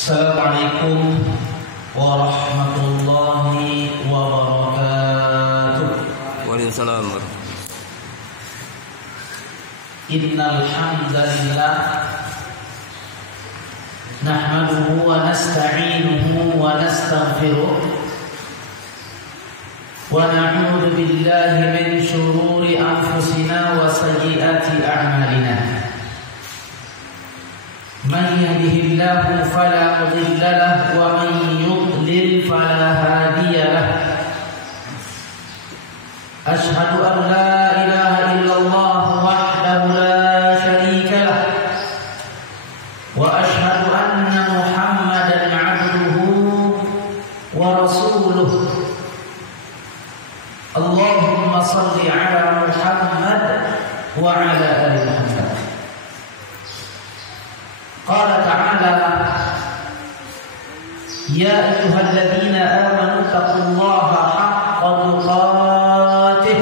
Assalamualaikum warahmatullahi wabarakatuh. Waalaikumsalam. Innal hamdalillah nahmaduhu wa nasta'inuhu wa nastaghfiruh wa na'udzu billahi min shururi anfusina wa sayyiati a'malina. Man yahdihillahu fala mudilla lahu wa man yudlil fala hadiya lahu. Asyhadu an la ilaha illallah wahdahu la syarika lahu wa asyhadu anna Muhammadan 'abduhu wa rasuluh. Allahumma shalli 'ala Muhammad wa 'ala ali Muhammad. Qala ta'ala ya ayyuhalladzina amanu taqullaha haqqa tuqatih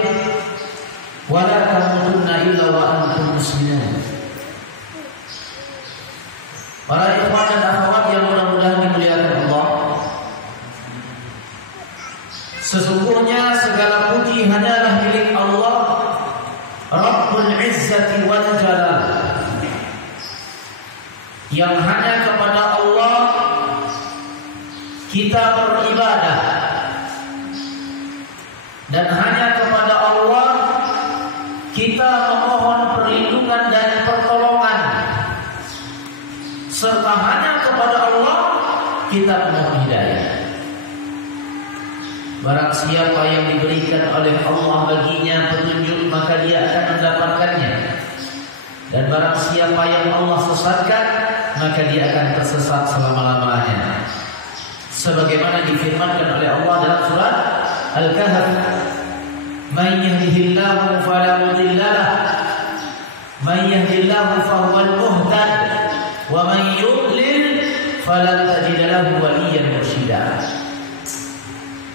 wa la tamutunna illa wa antum muslimun. Para ikhwan dan akhwat yang mudah-mudahan dimuliakan Allah, sesungguhnya segala puji hanyalah milik Allah Rabbul Izzati wal Jalal, yang hanya kepada Allah kita beribadah dan hanya kepada Allah kita memohon perlindungan dan pertolongan, serta hanya kepada Allah kita memohon hidayah. Barang siapa yang diberikan oleh Allah baginya petunjuk, maka dia akan mendapatkannya. Dan barang siapa yang Allah sesatkan, maka dia akan tersesat selama-lamanya. Sebagaimana difirmankan oleh Allah dalam surat Al-Kahf, "Man yahdihillahu fala mudilla lahu, man yahdihillahu fahuwal muhtad, wa man yudlil falan tajida lahu waliyyan mursyida."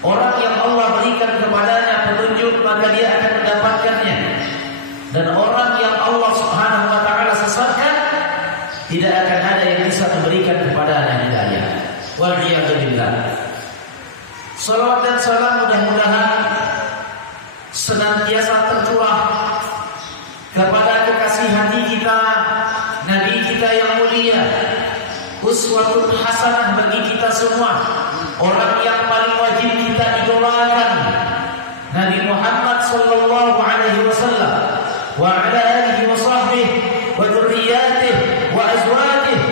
Orang yang Allah berikan kepadanya petunjuk, maka dia akan mendapatkannya. Dan orang yang Allah Subhanahu wa taala sesatkan, tidak akan ada yang bisa memberikan kepadanya hidayah. Wal-'iyadzu billah. Salawat dan salam mudah-mudahan senantiasa tercurah kepada kekasih hati kita, Nabi kita yang mulia, uswatun hasanah bagi kita semua, orang yang paling wajib kita idolakan, Nabi Muhammad sallallahu alaihi wasallam wa ala alihi wa sahbihi wa dzurriyyatihi wa azwajihi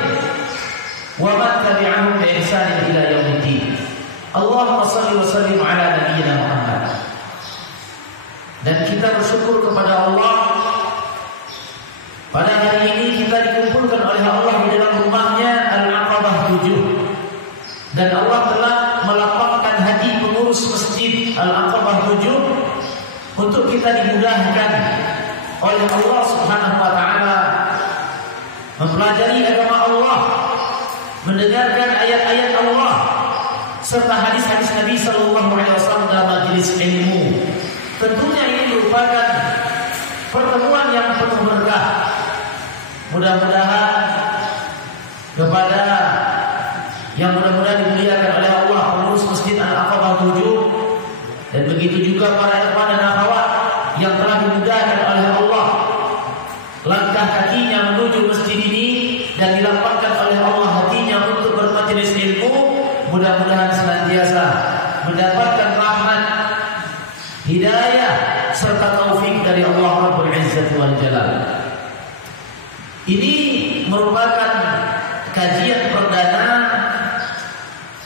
wa man tabi'ahum bi ihsan ila yaumiddin. Allahumma shalli wa sallim ala nabiyyina Muhammad. Dan kita bersyukur kepada Allah, pada hari ini kita dikumpulkan oleh Allah di dalam rumahnya Al-Aqabah 7. Dan Allah telah melapangkan hati pengurus masjid Al-Aqabah 7 untuk kita dimudahkan oleh Allah Subhanahu wa taala mempelajari agama Allah, mendengarkan ayat-ayat Allah serta hadis-hadis Nabi sallallahu alaihi wasallam dalam majelis ilmu. Tentunya ini merupakan pertemuan yang penuh berkah. Mudah-mudahan kepada yang mudah-mudahan dimuliakan oleh Allah pengurus Masjid Al-Aqabah 7, dan begitu juga para ikhwan dan akhwat yang telah dimudahkan oleh Allah langkah kakinya menuju masjid ini dan dilapangkan oleh Allah hatinya untuk bermajelis ilmu, mudah-mudahan senantiasa mendapatkan rahmat, hidayah serta taufik dari Allah Rabbul Izzati wal Jalal. Ini merupakan kajian perdana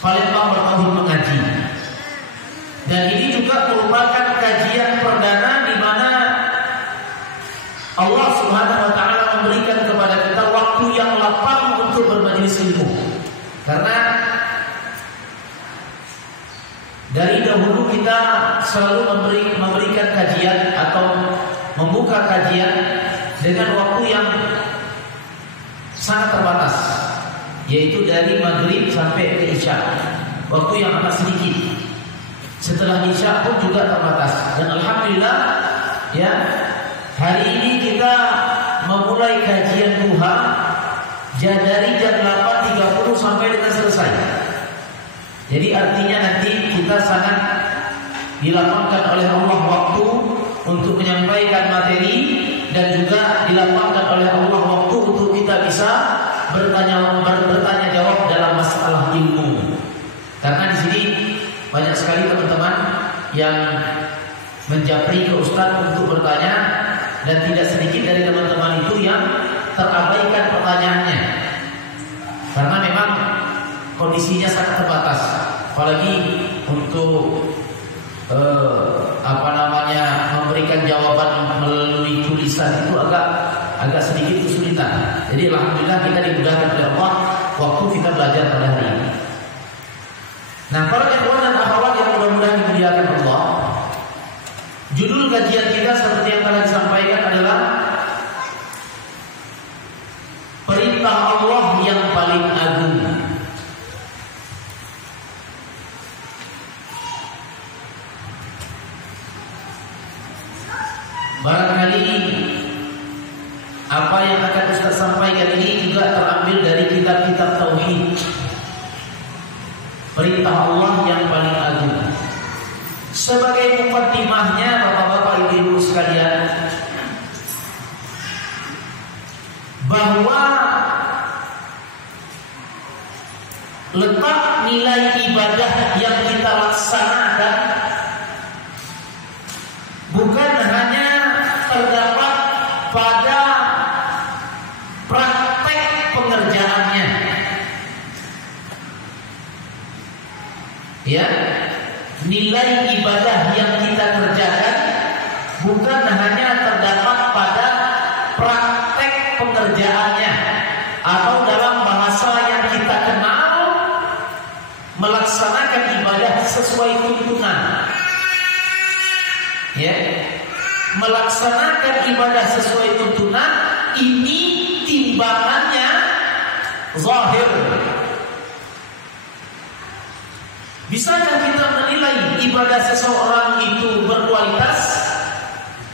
Palembang Bertauhid Mengaji. Dan ini juga merupakan kajian perdana di mana Allah Subhanahu wa taala memberikan kepada kita waktu yang lapang untuk bermajelis ilmu. Karena dari dahulu kita selalu memberikan kajian atau membuka kajian dengan waktu yang sangat terbatas, yaitu dari maghrib sampai ke isya, waktu yang amat sedikit. Setelah isya pun juga terbatas. Dan alhamdulillah ya, hari ini kita memulai kajian duha dari jam 8.30 sampai dengan selesai. Jadi artinya nanti kita sangat dilapangkan oleh Allah waktu untuk menyampaikan materi, dan juga dilapangkan oleh Allah waktu untuk kita bisa bertanya jawab dalam masalah ilmu. Karena di sini banyak sekali teman-teman yang menjapri ke Ustadz untuk bertanya, dan tidak sedikit dari teman-teman itu yang terabaikan pertanyaannya. Karena memang kondisinya sangat terbatas, apalagi untuk memberikan jawaban melalui tulisan itu agak sedikit kesulitan. Jadi alhamdulillah kita dimudahkan oleh Allah waktu kita belajar pada hari ini. Nah, para ikhwan dan akhwat yang mudah-mudahan dimuliakan Allah, judul kajian kita seperti yang telah disampaikan adalah perintah Allah yang paling agung. Barangkali apa yang akan Ustaz sampaikan ini juga terambil dari kitab-kitab tauhid. Perintah Allah yang paling agung. Sebagai mukaddimahnya, Bapak-bapak, Ibu-ibu sekalian, bahwa letak nilai ibadah yang kita laksanakan bukan hanya terdapat pada praktek pengerjaannya, ya. Nilai ibadah yang kita kerjakan bukan hanya terdapat pada praktek pengerjaannya, atau dalam bahasa yang kita kenal melaksanakan ibadah sesuai tuntunan, ya. Melaksanakan ibadah sesuai tuntunan ini timbangannya zahir. Bisakah kita menilai ibadah seseorang itu berkualitas?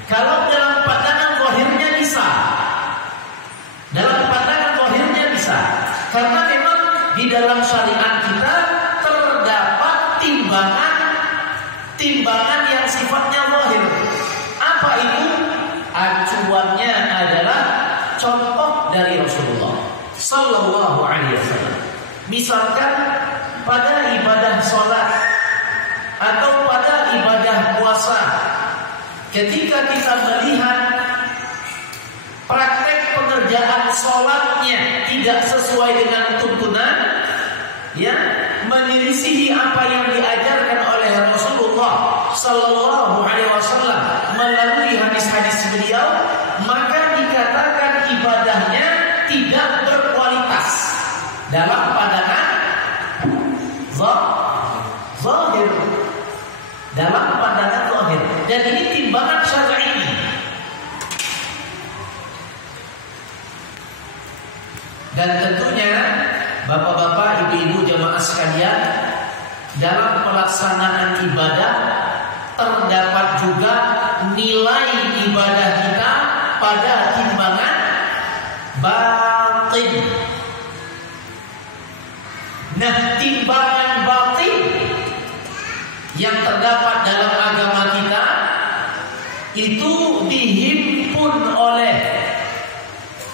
Kalau dalam pandangan zahirnya bisa. Dalam pandangan zahirnya bisa. Karena memang di dalam syariat kita terdapat timbangan yang sifatnya zahir. Apa itu? Acuannya adalah contoh dari Rasulullah sallallahu alaihi wasallam. Misalkan pada ibadah sholat atau pada ibadah puasa, ketika kita melihat praktek pengerjaan sholatnya tidak sesuai dengan tuntunan, ya, menyelisihi apa yang diajarkan oleh Rasulullah sallallahu alaihi wasallam melalui hadis-hadis beliau, maka dikatakan ibadahnya tidak berkualitas dalam pandangan zahir, dalam pandangan zahir. Dan ini timbangan syar'i. Dan tentunya bapak-bapak, ibu-ibu jemaah sekalian, dalam pelaksanaan ibadah terdapat juga nilai ibadah kita pada timbangan batin. Nah, timbangan batin yang terdapat dalam agama kita itu dihimpun oleh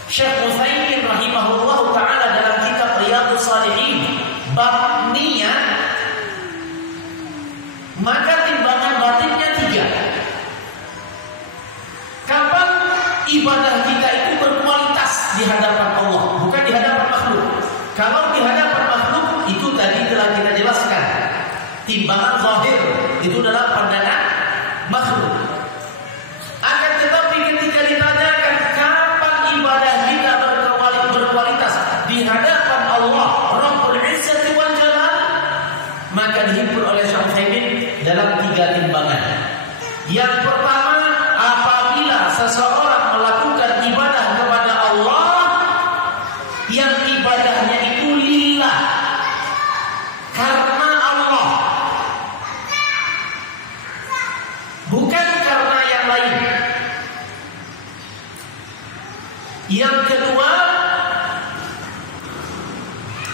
Syekh Utsaimin rahimahullah taala dalam kitab Riyadhus Shalihin bab niat. Maka timbangan batinnya 3. Kapan ibadah kita itu berkualitas di hadapan Allah, bukan di hadapan makhluk. Kalau di hadapan makhluk itu tadi telah kita jelaskan, timbangan zahir itu dalam pandangan makhluk. Akan tetapi ketika ditanyakan kapan ibadah kita berkualitas di hadapan Allah Rabbul Izzati wal Jalal, maka dihimpun oleh Syekh Utsaimin dalam 3 timbangan. Yang pertama, apabila seseorang melakukan ibadah kepada Allah yang ibadahnya itu lillah, karena Allah, bukan karena yang lain. Yang kedua,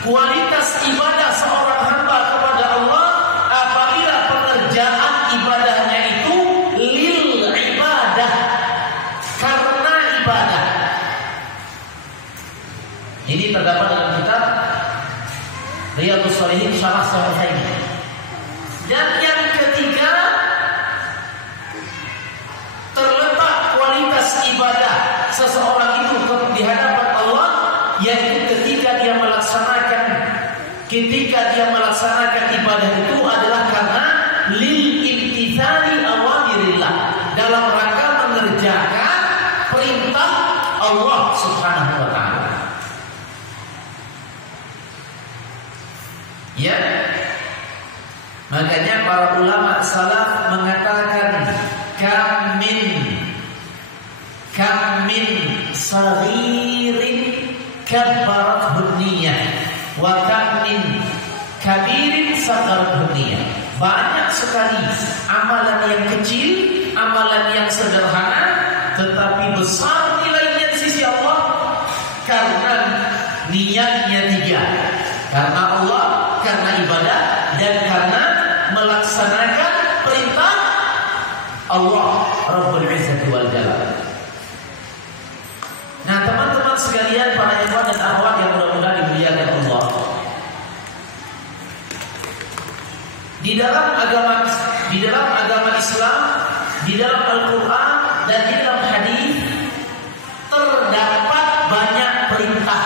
kualitas ibadah seorang hamba kepada Allah apabila pengerjaan ibadahnya itu lil ibadah, karena ibadah. Ini terdapat dalam kitab Riyadhus Shalihin Syarah Sahihain. Dan yang ketiga, terletak kualitas ibadah seseorang itu di hadapan Allah, yaitu ketika dia melaksanakan ibadah itu adalah karena lil imtithali awamirillah, dalam rangka mengerjakan perintah Allah Subhanahu wa taala. Ya. Makanya para ulama salaf mengatakan kam min saghirin kabbarathu niyah wa kam min kabirin sagharathu niyah. Banyak sekali amalan yang kecil, amalan yang sederhana, tetapi besar nilainya di sisi Allah karena niatnya tiga. Karena Allah, karena ibadah, dan karena melaksanakan perintah Allah Rabbul Izzati wal Jalal. Nah, teman-teman sekalian, para ikhwan dan akhwat yang mudah-mudahan dimuliakan Allah, di dalam agama Islam, di dalam Al-Quran dan di dalam hadis terdapat banyak perintah.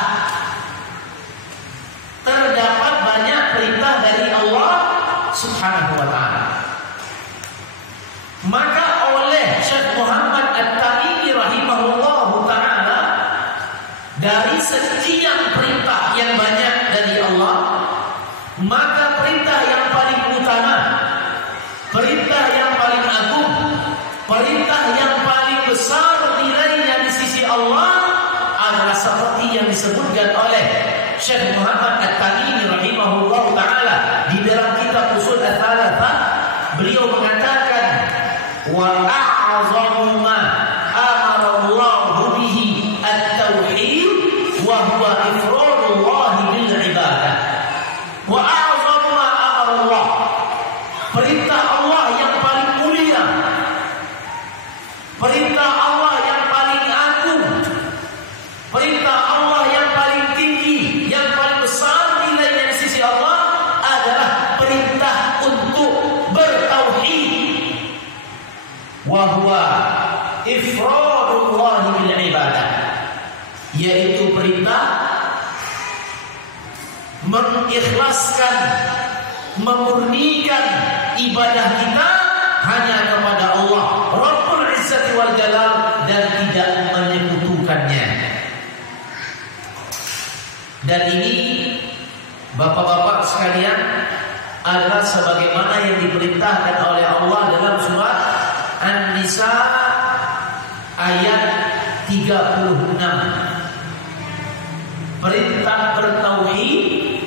Terdapat banyak perintah dari Allah Subhanahu wa ta'ala. Maka oleh Syekh Muhammad At-Tamimi rahimahullahu ta'ala, dari sekian perintah yang banyak dari Allah, maka perintah yang paling utama, perintah yang paling agung, perintah yang paling besar nilainya di sisi Allah adalah seperti yang disebutkan oleh Syekh Muhammad At-Tamimi rahimahullahu ta'ala di dalam kitab Ushul Ats-Tsalatsah. Beliau mengatakan, wa a'zamu ma amara Allah bihi at-tauhid wa huwa ifradullah bil ibadah. Wa a'zamu ma amara Allah, perintah Allah yang paling mulia, perintah Allah yang paling agung, perintah Allah yang paling tinggi, yang paling besar nilainya di sisi Allah adalah perintah untuk bertauhid. Wa huwa ifradullah bil ibadah, yaitu perintah mengikhlaskan, memurnikan ibadah kita hanya kepada Allah Rabbul Izzati wal Jalal dan tidak menyekutukannya. Dan ini bapak-bapak sekalian adalah sebagaimana yang diperintahkan oleh Allah dalam surat An-Nisa ayat 36. Perintah bertauhid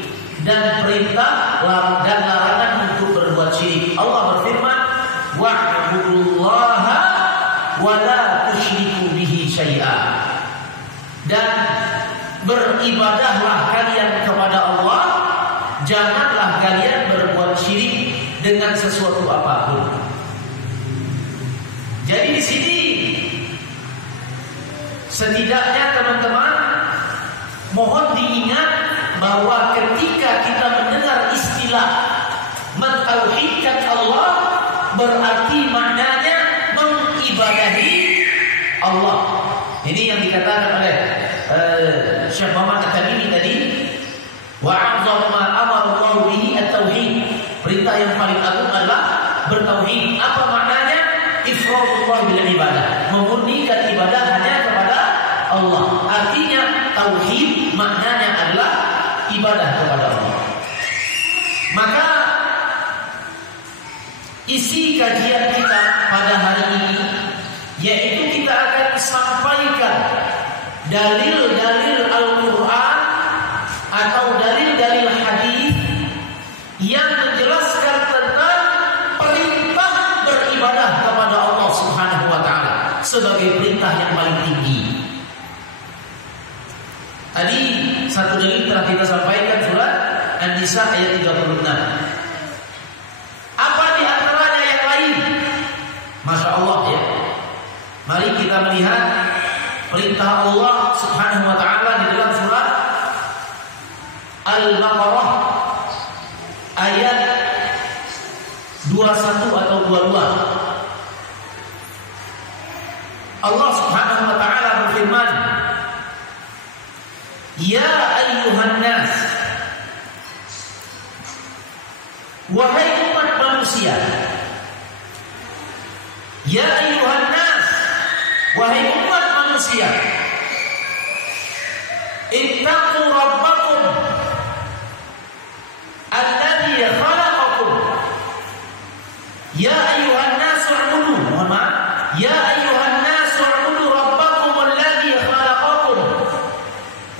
dan perintah dan larangan untuk berbuat syirik. Allah berfirman, wa'budullaha wa la tusyriku bihi syai'a. Dan beribadahlah kalian kepada Allah, janganlah kalian berbuat syirik dengan sesuatu apapun. Jadi di sini setidaknya teman-teman mohon diingat bahwa ketika kita mendengar istilah mentauhidkan Allah, berarti maknanya mengibadahi Allah. Ini yang dikatakan oleh Syekh Muhammad At-Tamimi tadi, wa a'zamu ma amara Allah bihi at-tauhid. Perintah yang paling agung adalah bertauhid. Apa maknanya? Ifradullah bil ibadah, memurnikan ibadah hanya kepada Allah. Artinya tauhid maknanya adalah ibadah kepada Allah. Maka isi kajian kita pada hari ini yaitu kita akan sampaikan dalil-dalil Al-Quran atau dalil-dalil hadis yang menjelaskan tentang perintah beribadah kepada Allah Subhanahu wa ta'ala sebagai perintah yang paling tinggi. Tadi satu dalil telah kita sampaikan, surat An-Nisa ayat 36. Apa di antaranya yang lain? Masya Allah ya. Mari kita melihat perintah Allah Subhanahu wa ta'ala di dalam surat Al-Baqarah ayat 21 atau 22. Allah Subhanahu wa ta'ala berfirman, Ya ayyuhan nas, wahai umat manusia. Ya ayyuhan nas, wahai umat manusia. Ittaqu rabbakum alladzi khalaqakum. Ya ayyuhan nas u'budu. Ya ayyuhan nas u'budu rabbakum alladzi khalaqakum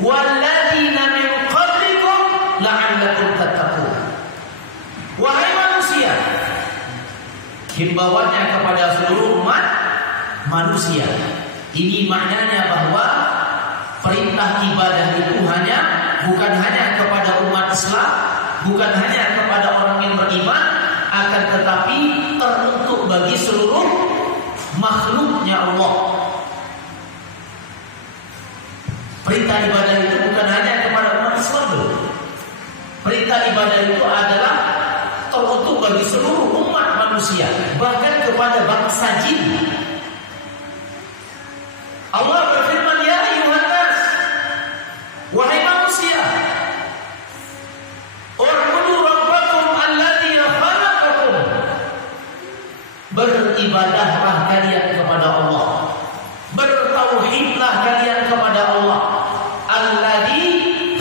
walladzina min qablikum la'allakum tattaqun. Wahai manusia, himbauannya kepada seluruh umat manusia. Ini maknanya bahwa perintah ibadah itu bukan hanya kepada umat Islam, bukan hanya kepada orang yang beriman, akan tetapi teruntuk bagi seluruh makhluknya Allah. Perintah ibadah itu bukan hanya kepada umat Islam. Perintah ibadah itu adalah teruntuk bagi seluruh umat manusia, bahkan kepada bangsa jin. Allah berfirman, Ya ayyuhan nas, wahai manusia, u'budu rabbakum alladzi khalaqakum. Beribadahlah kalian kepada Allah, bertauhidlah kalian kepada Allah, alladzi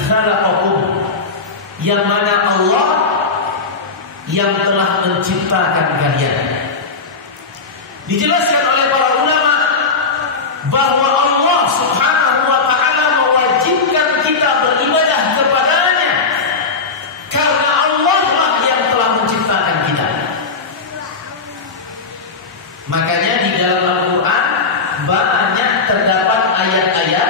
khalaqakum, yang mana Allah yang telah menciptakan kalian. Dijelaskan oleh para ulama bahwa Allah Subhanahu wa ta'ala mewajibkan kita beribadah kepadanya karena Allah lah yang telah menciptakan kita. Makanya di dalam Al-Quran banyak terdapat ayat-ayat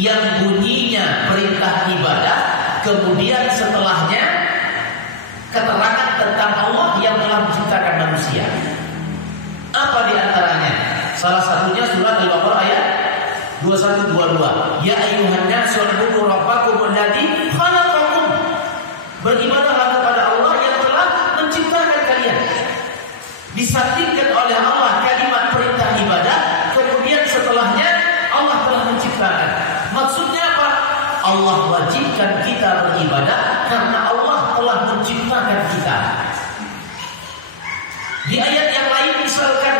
yang bunyinya perintah ibadah, kemudian setelahnya keterangan tentang Allah yang telah menciptakan manusia. Apa di antaranya? Salah satunya surat Al-Baqarah ayat 21-22. Ya ayyuhan nasu u'budu rabbakum alladzi khalaqakum. Beribadahlah kepada Allah yang telah menciptakan kalian. Disandingkan oleh Allah kalimat perintah ibadah, kemudian setelahnya Allah telah menciptakan. Maksudnya apa? Allah wajibkan kita beribadah karena Allah telah menciptakan kita. Di ayat yang lain misalkan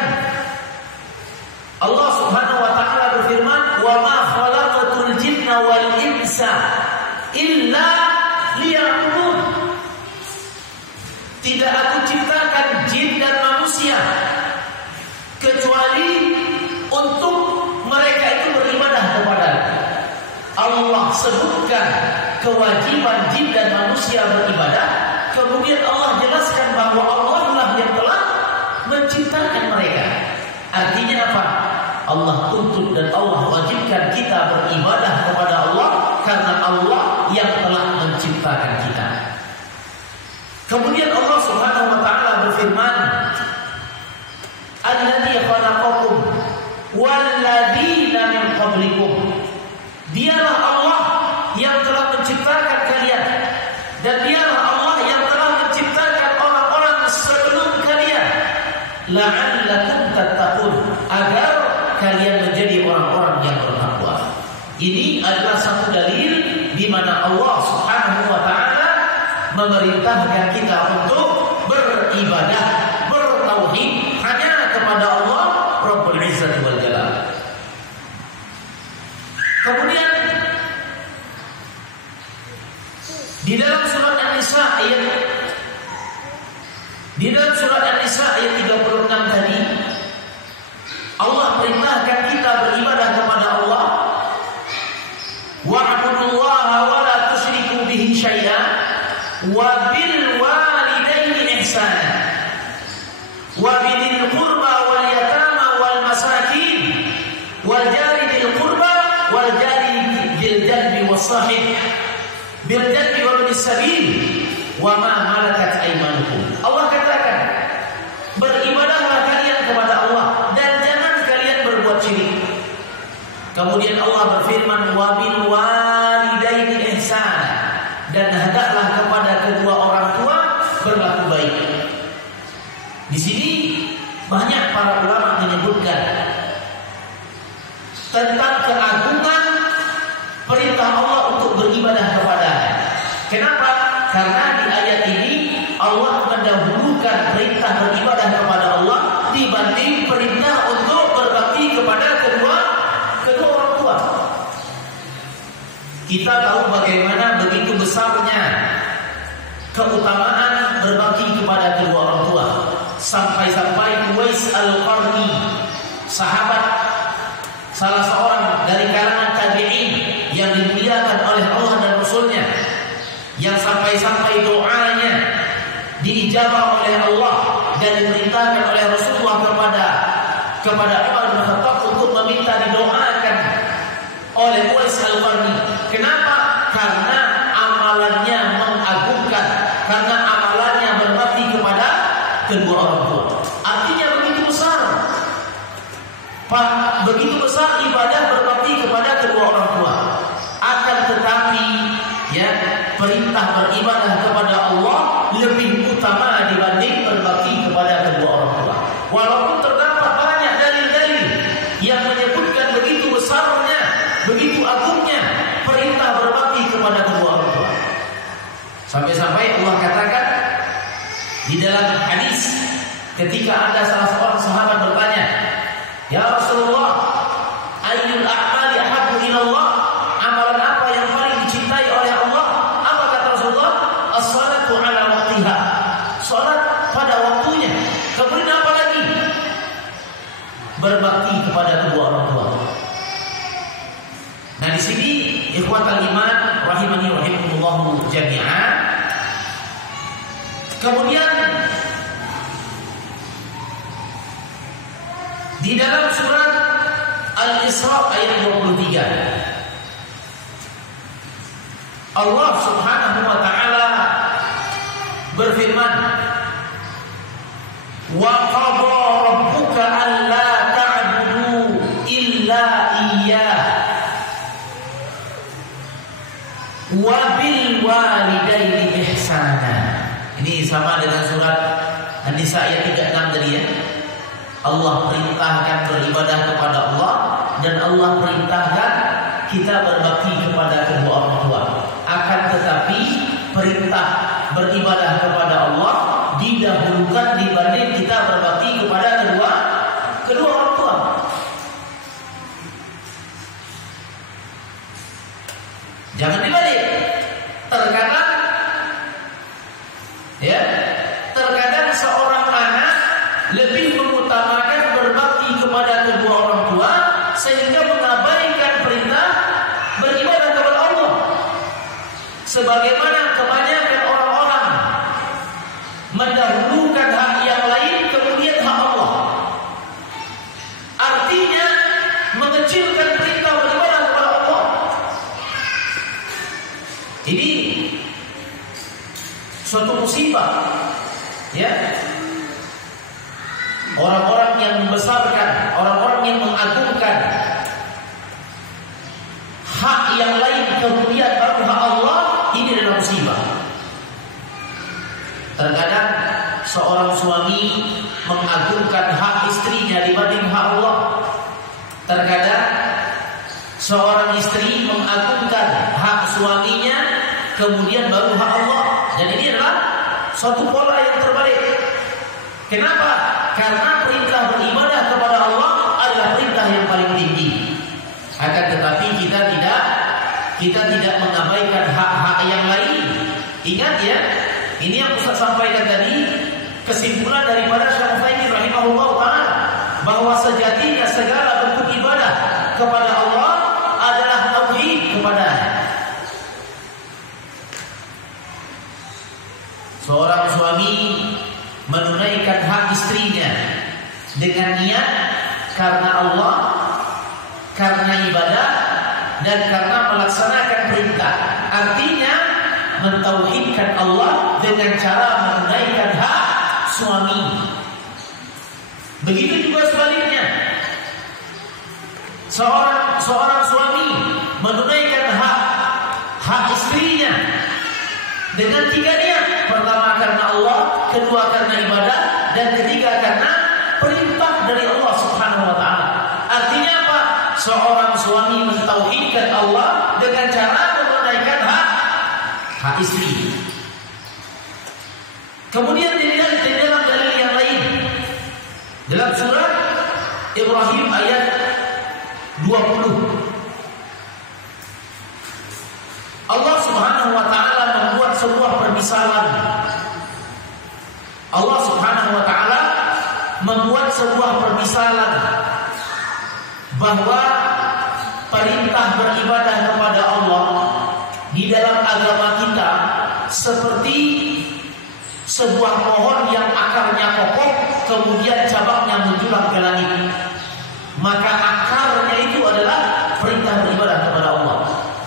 Allah Subhanahu wa ta'ala berfirman, "Wa ma khalaqatul jinna wal insa illa liya'budun." Tidak aku ciptakan jin dan manusia kecuali untuk mereka itu beribadah kepada Allah. Sebutkan kewajiban jin dan manusia beribadah, kemudian Allah jelaskan bahwa Allah lah yang telah menciptakan mereka. Artinya apa? Allah tuntut dan Allah wajibkan kita beribadah kepada Allah karena Allah yang telah menciptakan kita. Kemudian Allah Subhanahu wa ta'ala berfirman, "Alladzi khalaqakum walladzina min qablikum." Dialah Allah yang telah menciptakan kalian, dan dialah Allah yang telah menciptakan orang-orang sebelum kalian, la'allakum tattaqun, agar kalian menjadi orang-orang yang bertakwa. Ini adalah satu dalil di mana Allah Subhanahu wa ta'ala memerintahkan kita untuk beribadah, bertauhid hanya kepada Allah Rabbul Izzati wal Jalal. Kemudian di dalam surat An-Nisa ayat 36 tadi, Allah perintahkan kita beribadah kepada Allah. Wa'budullaha wa la tusyriku bihi syai'an wa bil walidaini ihsana wa bidil qurba wal yatama wal masakin wal jari bil qurba wal jari bil janbi was sahib bil janbi wa bil ibnis sabil wa ma malakat aymanukum. Allah katakan, beribadahlah kalian kepada Allah dan jangan kalian berbuat syirik. Kemudian Allah berfirman, wa bil walidaini ihsana, dan hendaklah kepada kedua orang tua berlaku baik. Di sini banyak para ulama menyebutkan tentang keagungan perintah Allah untuk beribadah kepada-Nya. Kenapa? Karena di ayat ini Allah mendahulukan perintah beribadah kepada Allah dibanding perintah untuk berbakti kepada kedua orang tua. Kita tahu bagaimana begitu besarnya keutamaan berbakti kepada kedua orang tua. Sampai-sampai Uwais Al-Qarni, sahabat, salah seorang dari kalangan tabi'in yang dimuliakan oleh Allah dan Rasulnya, yang sampai-sampai doanya diijabah oleh Allah dan diperintahkan oleh Rasulullah kepada Umar bin Khattab untuk meminta didoakan oleh Uwais Al-Qarni. Kenapa? Karena amalannya mengagumkan, karena amalannya berbakti kepada kedua orang tua. Artinya begitu besar, begitu besar ibadah berbakti kepada kedua orang tua. Akan tetapi, ya, perintah beribadah kepada Allah lebih utama dibanding berbakti kepada kedua orang tua. Walaupun terdapat banyak dalil-dalil yang menyebutkan begitu besarnya, begitu agungnya perintah berbakti kepada kedua orang tua. Sampai-sampai Allah katakan di dalam hadis, ketika ada salah seorang sahabat bertanya, "Ya Rasulullah, ayyul a'mali ahabbu ilallah?" Amalan apa yang paling dicintai oleh Allah? Apa kata Rasulullah? As-salatu ala waqtiha. Salat pada waktunya. Kemudian apa lagi? Berbakti kepada kedua orang tua. Nah, di sini ikhwatal iman rahimani rahimakumullah jami'an. Kemudian di dalam surat Al-Isra ayat 23, Allah Subhanahu wa taala berfirman, "Wa qadha rabbuka alla ta'budu illa iyyah wa bil walidaini ihsana." Ini sama dengan surat An-Nisa ayat 36 tadi, ya. Allah perintahkan beribadah kepada Allah dan Allah perintahkan kita berbakti kepada kedua orang tua. Akan tetapi perintah beribadah kepada Allah didahulukan dibanding kita berbakti kepada kedua orang tua. Jangan dibalik. Terkadang seorang anak lebih mengutamakan berbakti kepada kedua orang tua sehingga mengabaikan perintah beribadah kepada Allah. Sebagaimana kebanyakan orang-orang mendahulukan hak yang lain kemudian hak Allah. Artinya mengecilkan perintah beribadah kepada Allah. Ini suatu musibah, ya. Orang-orang yang membesarkan, orang-orang yang mengagungkan hak yang lain kemudian baru hak Allah, ini adalah musibah. Terkadang seorang suami mengagungkan hak istrinya dibanding hak Allah. Terkadang seorang istri mengagungkan hak suaminya kemudian baru hak Allah. Dan ini adalah suatu pola yang terbalik. Kenapa? Karena perintah beribadah kepada Allah adalah perintah yang paling tinggi. Akan tetapi kita tidak mengabaikan hak-hak yang lain. Ingat, ya, ini yang Ustaz sampaikan tadi, kesimpulan daripada Syekh Utsaimin rahimahullah taala, bahwa sejatinya segala bentuk ibadah kepada Allah adalah tauhid kepada-Nya. Seorang suami menunaikan hak istrinya dengan niat karena Allah, karena ibadah, dan karena melaksanakan perintah. Artinya mentauhidkan Allah dengan cara menunaikan hak suami. Begitu juga sebaliknya, seorang suami menunaikan hak istrinya dengan 3 niat. Pertama karena Allah, kedua karena ibadah, dan ketiga karena perintah dari Allah Subhanahu wa taala. Artinya apa? Seorang suami mentauhidkan Allah dengan cara menunaikan hak istri. Kemudian dilihat di dalam dalil yang lain, dalam surat Ibrahim ayat 20, Allah Subhanahu wa taala membuat sebuah permisalan. Allah Subhanahu wa taala membuat sebuah permisalan bahwa perintah beribadah kepada Allah di dalam agama kita seperti sebuah pohon yang akarnya kokoh, kemudian cabangnya menjulang ke langit. Maka akarnya itu adalah perintah beribadah kepada Allah,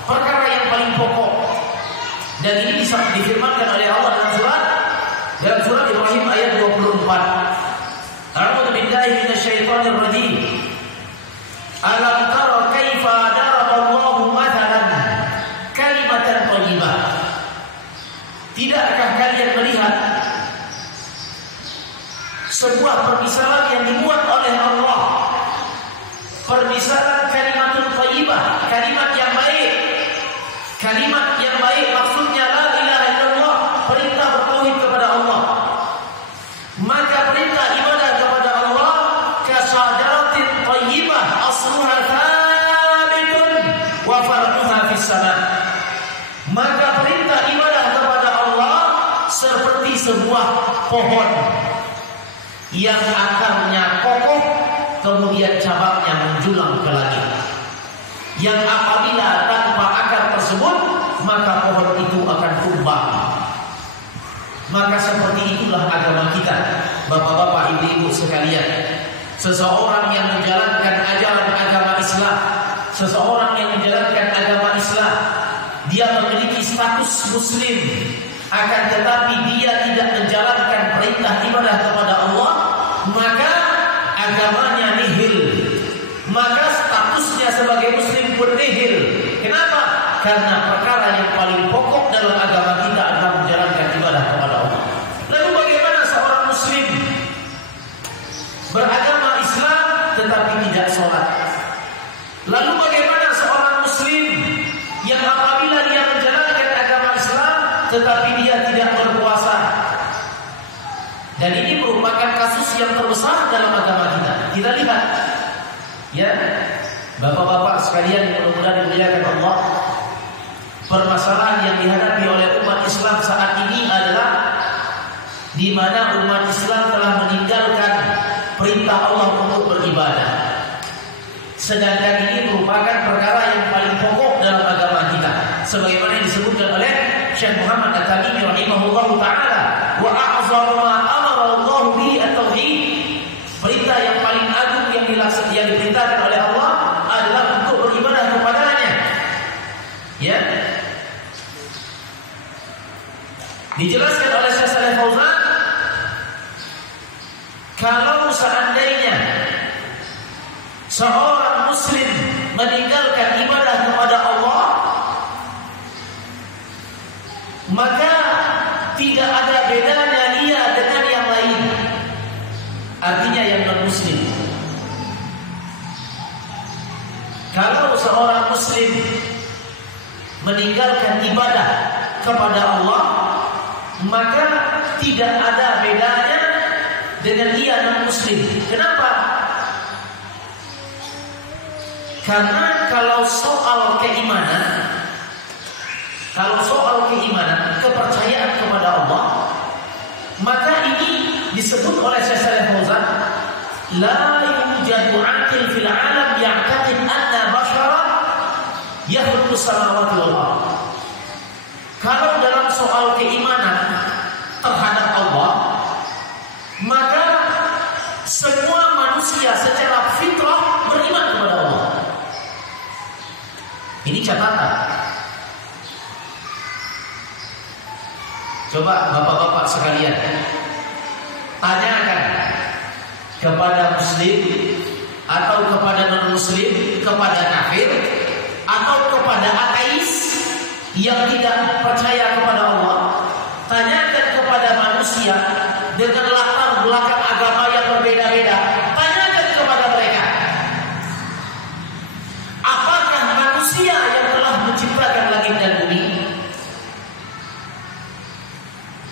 perkara yang paling pokok. Dan ini bisa difirmankan oleh Allah dalam surat Ibrahim ayat 24. A'udzu billahi minasyaitonir rajim. Alam tara kaifa daraballahu mathalan kalimatan thayyibah. Tidakkah kalian melihat sebuah permisalan yang dibuat oleh Allah? Permisalan kalimatul thayyibah, kalimat yang baik. Kalimat yang baik maksudnya la ilaha illallah, perintah bertauhid kepada Allah. Maka perintah ibadah kepada Allah kasajaratin thayyibah asluha thabitun wa farduha fis sama. Maka perintah ibadah kepada Allah seperti sebuah pohon yang akarnya kokoh, kemudian cabangnya menjulang ke langit, yang apabila tanpa akar tersebut maka pohon itu akan tumbang. Maka seperti itulah agama kita, bapak-bapak, ibu-ibu sekalian. Seseorang yang menjalankan ajaran agama Islam, seseorang yang menjalankan agama Islam, dia memiliki status muslim, akan tetapi dia tidak menjalankan perintah ibadah kepada Allah, maka agamanya nihil, maka statusnya sebagai muslim pun nihil. Kenapa? Karena perkara yang paling pokok dalam agama kita adalah menjalankan ibadah kepada Allah. Lalu bagaimana seorang muslim beragama Islam tetapi tidak sholat? Lalu bagaimana seorang muslim yang apabila dia menjalankan agama Islam tetapi dia tidak berpuasa? Dan ini merupakan kasus yang terbesar dalam agama kita. Kita lihat, ya, bapak-bapak sekalian yang mudah-mudahan dimuliakan Allah, permasalahan yang dihadapi oleh umat Islam saat ini adalah di mana umat Islam telah meninggalkan perintah Allah untuk beribadah. Sedangkan ini merupakan perkara yang paling pokok dalam agama kita, sebagaimana yang disebutkan oleh Syekh Muhammad At-Tamimi rahimahullahu taala, wa a'zamu ma amara Allah bihi at-tauhid. Perintah yang paling agung yang diperintahkan oleh Allah adalah untuk beribadah kepadanya. Ya. Dijelaskan oleh Syekh Shalih Fauzan, kalau seandainya seorang muslim meninggalkan ibadah kepada Allah, maka tidak ada bedanya dia dengan yang lain, artinya yang non-muslim. Kalau seorang muslim meninggalkan ibadah kepada Allah, maka tidak ada bedanya dengan dia non-muslim. Kenapa? Karena kalau soal keimanan, kepercayaan kepada Allah, maka ini disebut oleh Syekh Shalih Fauzan, la yujadu aqil fil alam ya'taqid anna basharan yakhluqu samawati wal ardh. Kalau dalam soal keimanan terhadap Allah, maka semua manusia secara fitrah beriman kepada Allah. Ini catatan. Coba bapak-bapak sekalian, tanyakan kepada muslim atau kepada non-muslim, kepada kafir atau kepada ateis yang tidak percaya kepada Allah. Tanyakan kepada manusia dengan latar belakang agama yang berbeda-beda. Tanyakan kepada mereka, apakah manusia yang telah menciptakan langit dan bumi?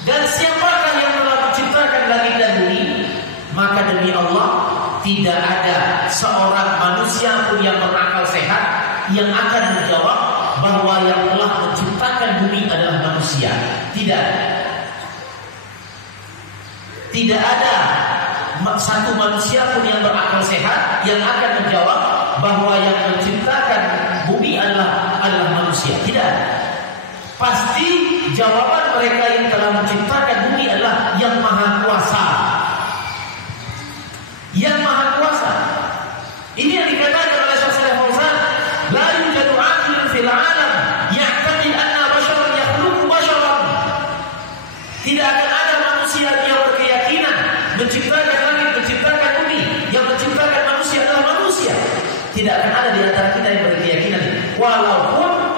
Dan siapakah yang telah menciptakan langit dan bumi? Maka demi Allah, tidak ada seorang manusia pun yang berakal sehat yang akan menjawab bahwa yang telah menciptakan bumi adalah manusia. Tidak. Tidak ada satu manusia pun yang berakal sehat yang akan menjawab bahwa yang menciptakan bumi adalah manusia. Tidak. Pasti jawaban mereka yang telah menciptakan bumi adalah yang maha kuasa. Yang maha kuasa. Ini yang dikatakan oleh Syekh Shalih Fauzan, la yujadu aqilun fil alam ya'taqid anna basharan yakhluqu basharan. Tidak akan ada manusia yang berkeyakinan menciptakan langit, menciptakan bumi. Yang menciptakan manusia adalah manusia. Tidak akan ada di antara kita yang berkeyakinan, walaupun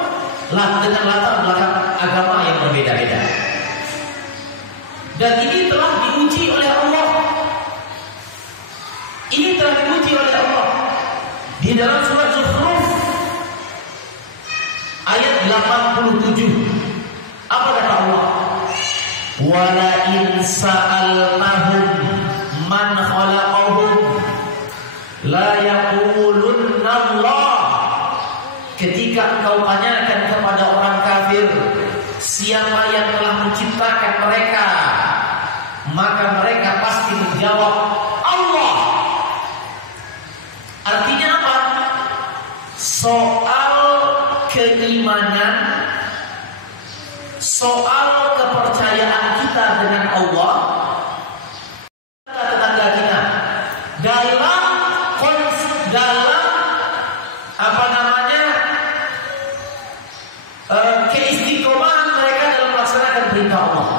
dengan latar belakang agama yang berbeda-beda. Dan ini telah diuji oleh Allah. Ini telah diuji oleh Allah di dalam surat Zukhruf ayat 87. Apa kata Allah? Wala in sa'altahum man khalaqahum la yaqulunna Allah. Ketika engkau tanyakan kepada orang kafir siapa yang telah menciptakan mereka, maka mereka pasti menjawab Allah. Artinya apa? Soal keimanan, soal kepercayaan kita dengan Allah, tetangga kita dalam keistiqomahan mereka dalam melaksanakan perintah Allah.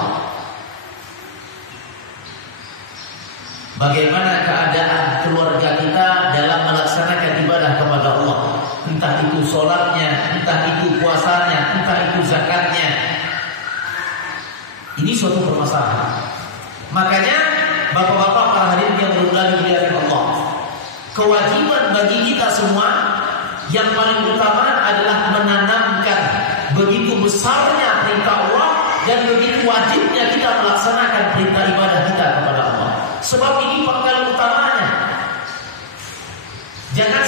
Bagaimana keadaan keluarga kita dalam melaksanakan ibadah kepada Allah? Entah itu sholatnya, entah itu puasanya, entah itu zakatnya. Ini suatu permasalahan. Makanya bapak-bapak para hadirin yang berbahagia dimuliakan Allah, kewajiban bagi kita semua yang paling utama adalah menanamkan begitu besarnya perintah Allah dan begitu wajibnya kita melaksanakan perintah ibadah kita kepada Allah. Sebab ini pangkal utamanya. Jangan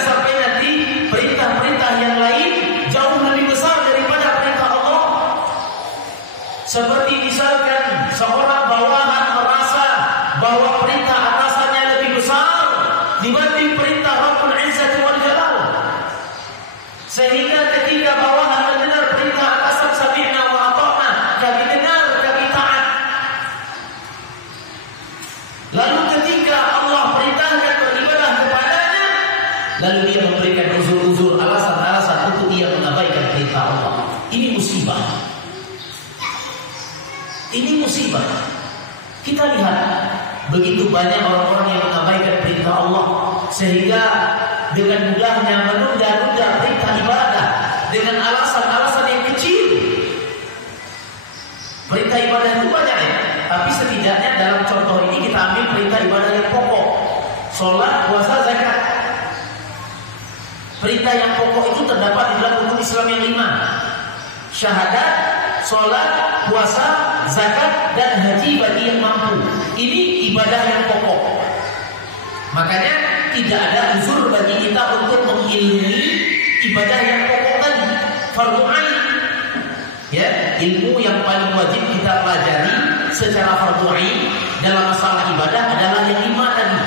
sampai nanti perintah-perintah yang lain jauh lebih besar daripada perintah Allah. Seperti misalkan seorang bawahan merasa bahwa perintah atasannya lebih besar dibanding perintah Rabbul Izzati wal Jalal. Sehingga ketika bawahan mendengar perintah atasan sami'na wa ata'na, kami dengar, kami taat. Lalu ketika Allah perintahkan beribadah kepadanya, lalu dia memberikan uzur-uzur, alasan-alasan untuk dia mengabaikan perintah Allah. Ini musibah. Ini musibah. Kita lihat begitu banyak orang-orang yang mengabaikan perintah Allah, sehingga dengan mudahnya menunda-nunda perintah ibadah dengan alasan-alasan yang kecil. Perintah ibadah itu banyak ya, tapi setidaknya dalam contoh ini kita ambil perintah ibadah yang pokok: sholat, puasa, zakat. Perintah yang pokok itu terdapat di dalam rukun Islam yang 5: syahadat, sholat, puasa, zakat, dan haji bagi yang mampu. Ini ibadah yang pokok. Makanya tidak ada uzur bagi kita untuk mengilmui ibadah yang pokok tadi, fardhu ain. Ya, ilmu yang paling wajib kita pelajari secara fardhu ain dalam masalah ibadah adalah yang 5 tadi.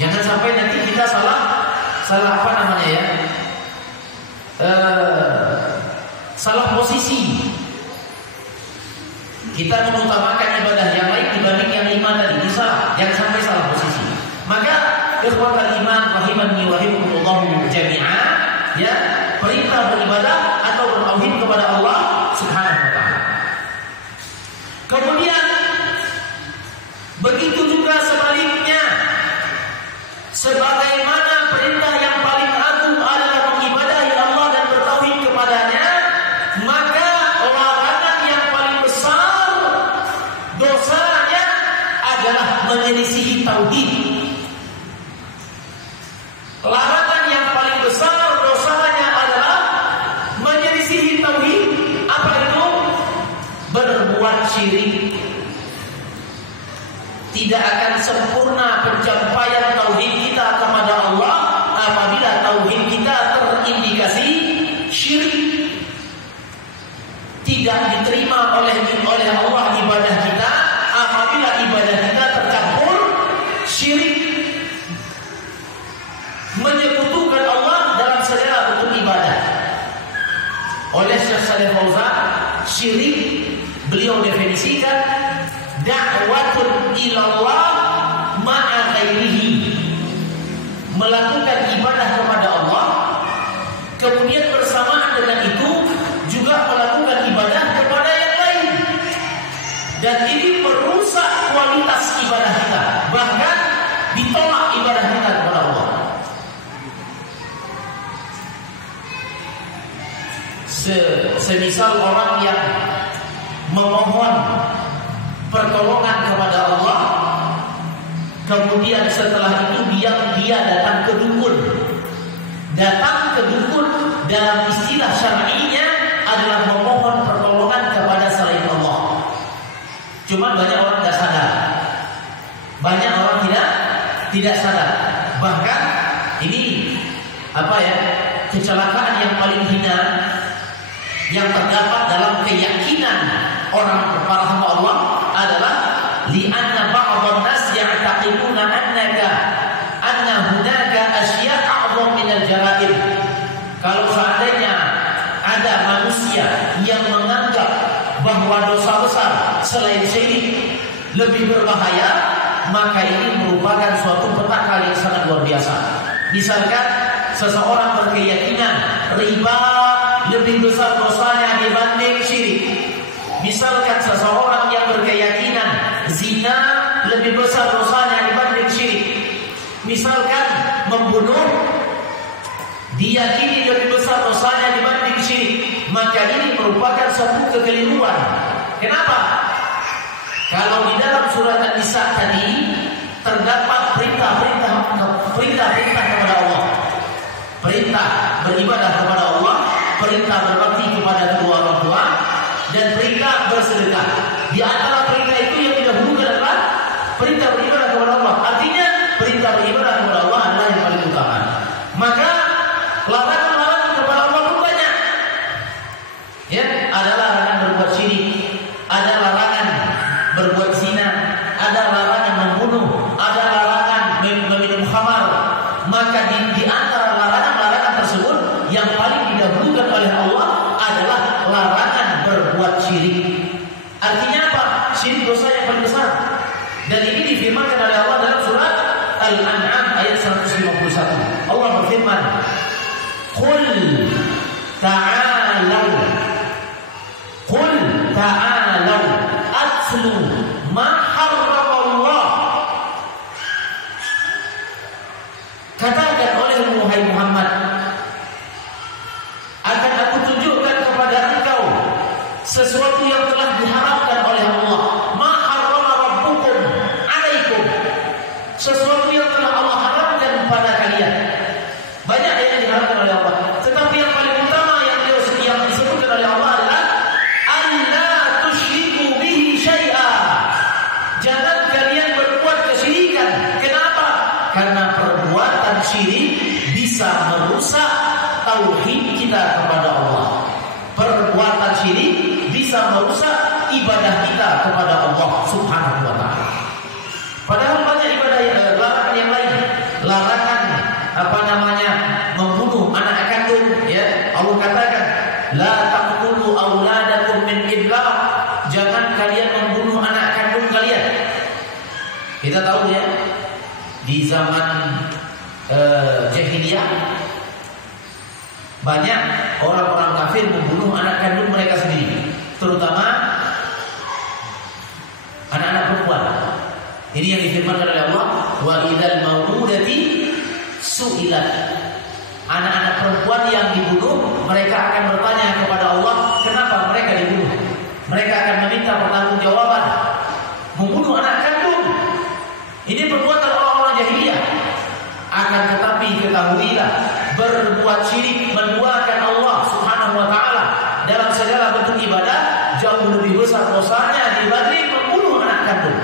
Jangan sampai nanti kita salah apa namanya ya? Salah posisi. Kita mengutamakan ibadah yang lain dibanding yang 5 tadi. Bisa, jangan sampai salah posisi. Maka ikhwatal iman rahimani wa rahimakumullah jami'an, ya, perintah beribadah atau bertauhid kepada Allah Kemudian begitu juga sebaliknya, sebagaimana perintah yang paling agung adalah mengibadahi Allah dan bertauhid kepadanya, maka larangan yang paling besar dosanya adalah menyelisihi tauhid. Larangan yang paling besar dosanya adalah menyelisihi tauhid. Apa itu? Berbuat syirik. Tidak akan sempurna pencapaian tauhid kita kepada Allah apabila tauhid kita terindikasi syirik. Tidak diterima oleh Allah ibadah kita apabila ibadah kita tercampur syirik, menyekutukan Allah dalam segala bentuk ibadah. Oleh Syekh Shalih Fauzan, syirik beliau definisikan da'watun ilallah ma'a ghairihi, melakukan ibadah kepada Allah kemudian bersamaan dengan itu juga melakukan ibadah kepada yang lain, dan ini merusak kualitas ibadah kita, bahkan ditolak ibadah kita kepada Allah. Semisal orang yang memohon pertolongan kepada Allah, kemudian setelah itu dia datang ke dukun. Datang ke dukun dalam istilah syar'inya adalah memohon pertolongan kepada selain Allah. Cuma banyak orang tidak sadar. Banyak orang tidak sadar. Bahkan ini kecelakaan yang paling hina yang terdapat dalam keyakinan orang para hamba Allah adalah li'anna ba'dhan nas ya'taqiduna anna hunaka asya' a'dham min al-jara'im. Kalau seandainya ada manusia yang menganggap bahwa dosa besar selain syirik lebih berbahaya, maka ini merupakan suatu petaka yang sangat luar biasa. Misalkan seseorang berkeyakinan riba lebih besar dosanya dibanding syirik. Misalkan seseorang yang berkeyakinan zina lebih besar dosanya dibanding syirik. Misalkan membunuh diyakini lebih besar dosanya dibanding syirik, maka ini merupakan suatu kekeliruan. Kenapa? Kalau di dalam surat An-Nisa tadi terdapat perintah-perintah kepada Allah, perintah beribadah kepada Allah, perintah berbakti kepada kedua orang tua, dan perintah bersedekah. Di antara perintah itu yang didahulukan adalah perintah beribadah kepada Allah. Artinya perintah beribadah kepada Allah adalah yang paling utama. Maka larangan kepada Allah pun banyak. Ya, ada larangan berbuat syirik, ada larangan berbuat zina, ada larangan membunuh, ada larangan meminum khamar. Maka di antara larangan tersebut yang paling didahulukan oleh Allah adalah larangan berbuat syirik. Artinya apa? Syirik dosa yang paling besar. Dan ini difirmankan oleh Allah dalam surat Al-An'am ayat 151. Allah berfirman, "Qul ta'alau atlu ma harramallah." Katakan olehmu wahai Muhammad, akan aku tunjukkan kepada engkau sesuatu yang telah diharapkan oleh Allah. Ma harrama rabbukum alaikum, sesuatu yang telah Allah haramkan pada kalian. Banyak yang diharamkan oleh Allah, tetapi yang paling utama yang disebutkan oleh Allah adalah alla tusyriku bihi syai'a. Jangan kalian berbuat kesyirikan. Kenapa? Karena perbuatan syirik bisa merusak tauhid kita kepada Allah. Perbuatan syirik bisa merusak ibadah kita kepada Allah Subhanahu wa ta'ala. Padahal banyak ibadah larangan yang lain. Larangan membunuh anak kandung, ya. Allah katakan, la taqtulu auladakum min imlaq. Jangan kalian membunuh anak kandung kalian. Kita tahu ya, di zaman jahiliyah banyak orang-orang kafir membunuh anak kandung mereka sendiri, terutama Ini yang difirmankan oleh Allah, wa idzal mawudati su'ilat. Anak-anak perempuan yang dibunuh, mereka akan bertanya kepada Allah, kenapa mereka dibunuh? Mereka akan meminta pertanggungjawaban. Membunuh anak kandung, ini perbuatan orang-orang jahiliyah. Akan tetapi ketahuilah, berbuat syirik, menduakan Allah Subhanahu wa taala dalam segala bentuk ibadah jauh lebih besar dosanya dibanding membunuh anak kandung.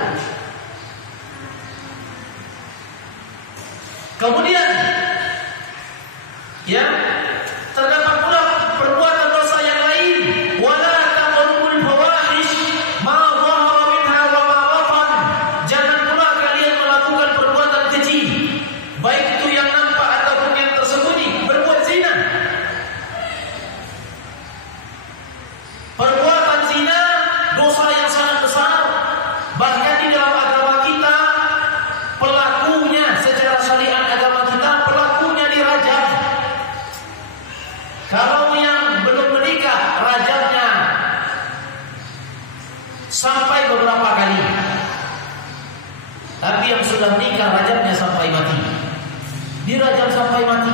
Kemudian ya, terdapat pula perbuatan dosa yang lain, wala taqrabul fawahish ma dhahara minha wa ma batan. Jangan pula kalian melakukan perbuatan keji, baik itu yang nampak ataupun yang tersembunyi, berbuat zina. Perbuatan zina dosa yang sangat besar. Bahkan di dalam agama kita, pelakunya secara syariat agama kita, pelakunya dirajam. Kalau yang belum menikah, rajamnya sampai beberapa kali. Tapi yang sudah menikah, rajamnya sampai mati. Dirajam sampai mati.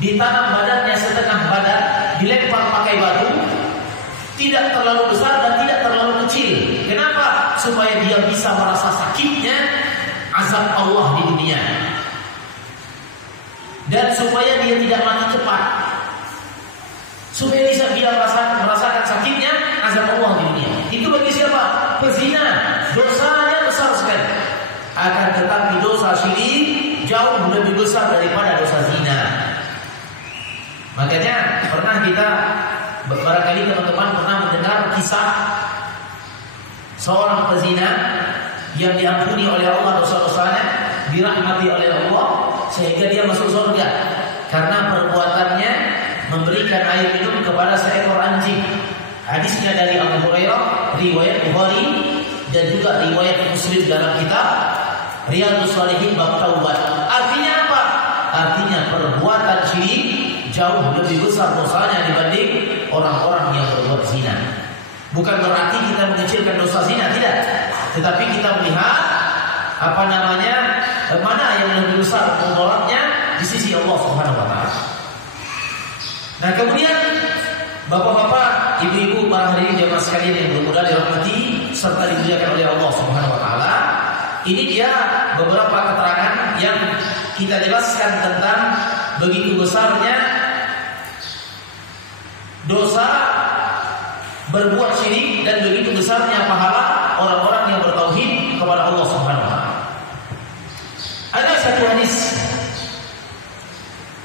Ditanam badannya setengah badan, dilempar pakai batu, tidak terlalu besar dan tidak terlalu kecil. Kenapa? Supaya dia bisa merasa sakitnya azab Allah di dunia, dan supaya dia tidak mati cepat, supaya bisa dia merasakan sakitnya azab Allah di dunia. Itu bagi siapa? Pezina. Dosanya besar sekali. Akan tetapi dosa syirik jauh lebih besar daripada dosa zina. Makanya pernah kita, barangkali teman-teman pernah mendengar kisah seorang pezina yang diampuni oleh Allah dosa-dosanya, dirahmati oleh Allah sehingga dia masuk surga karena perbuatannya memberikan air minum kepada seekor anjing. Hadisnya dari Abu Hurairah, riwayat Bukhari dan juga riwayat Muslim dalam kitab Riyadhus Shalihin bab taubat. Artinya apa? Artinya perbuatan syirik jauh lebih besar dosanya dibanding orang-orang yang berbuat zina. Bukan berarti kita mengecilkan dosa zina, tidak. Tetapi kita melihat mana yang lebih besar mudaratnya di sisi Allah Subhanahu wa taala. Nah, kemudian bapak-bapak, ibu-ibu, para hadirin jemaah sekalian yang bermudah dirahmati serta dimuliakan oleh Allah Subhanahu wa taala. Ini dia beberapa keterangan yang kita jelaskan tentang begitu besarnya dosa berbuat syirik dan begitu besarnya pahala orang-orang yang bertauhid kepada Allah Subhanahu wa taala. Ada satu hadis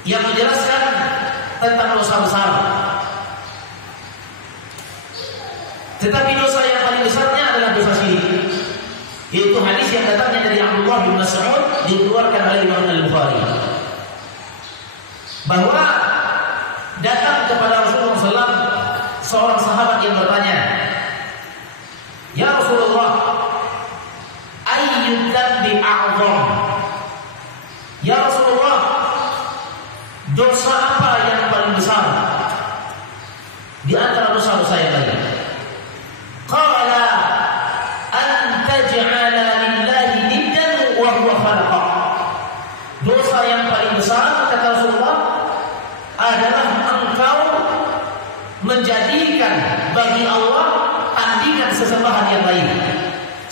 yang menjelaskan tentang dosa besar. Tetapi dosa yang paling besarnya adalah dosa syirik. Yaitu hadis yang datangnya dari Abdullah bin Mas'ud, dikeluarkan oleh Imam Al-Bukhari, bahwa datang kepada Rasulullah SAW seorang sahabat yang bertanya, "Ya Rasulullah, ayyud dzambi a'dzam?" Ya Rasulullah, dosa apa yang paling besar di antara dosa-dosa yang lain? Qala an taj'ala lillahi niddan wa huwa khalaqa. Dosa yang paling besar, kata Rasulullah, adalah engkau menjadikan bagi Allah tandingan sesembahan yang lain,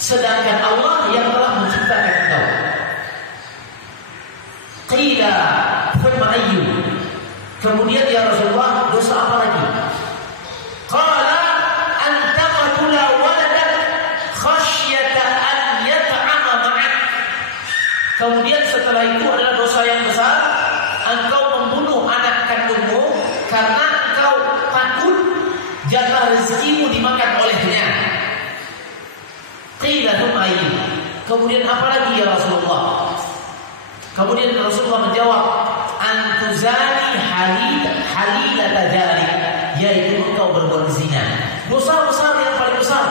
sedangkan Allah yang telah menciptakan engkau. Qila thumma ayyu? Kemudian ya Rasulullah, dosa apa lagi? Qala an taqtula waladak khasyata an yat'ama ma'ak. Kemudian setelah itu adalah dosa yang besar, engkau membunuh anak kandungmu karena engkau takut jatah rezekimu dimakan olehnya. Qila thumma ayyu? Kemudian apa lagi ya Rasulullah? Kemudian Rasulullah menjawab, antuzani halilata jari, yaitu engkau berbuat zina. Dosa besar yang paling besar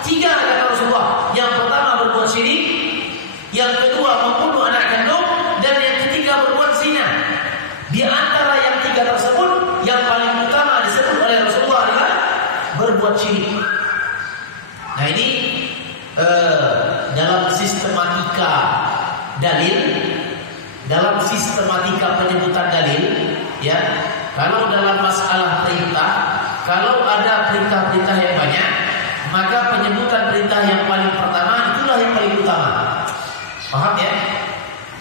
3 kata Rasulullah. Yang pertama berbuat syirik, yang kedua membunuh anak kandung, dan yang ketiga berbuat zina. Di antara yang 3 tersebut, yang paling utama disebut oleh Rasulullah adalah berbuat syirik. Nah, ini dalam sistematika sistematika penyebutan dalil, ya. Kalau dalam masalah perintah, kalau ada perintah-perintah yang banyak, maka penyebutan perintah yang paling pertama itulah yang paling utama. Paham ya?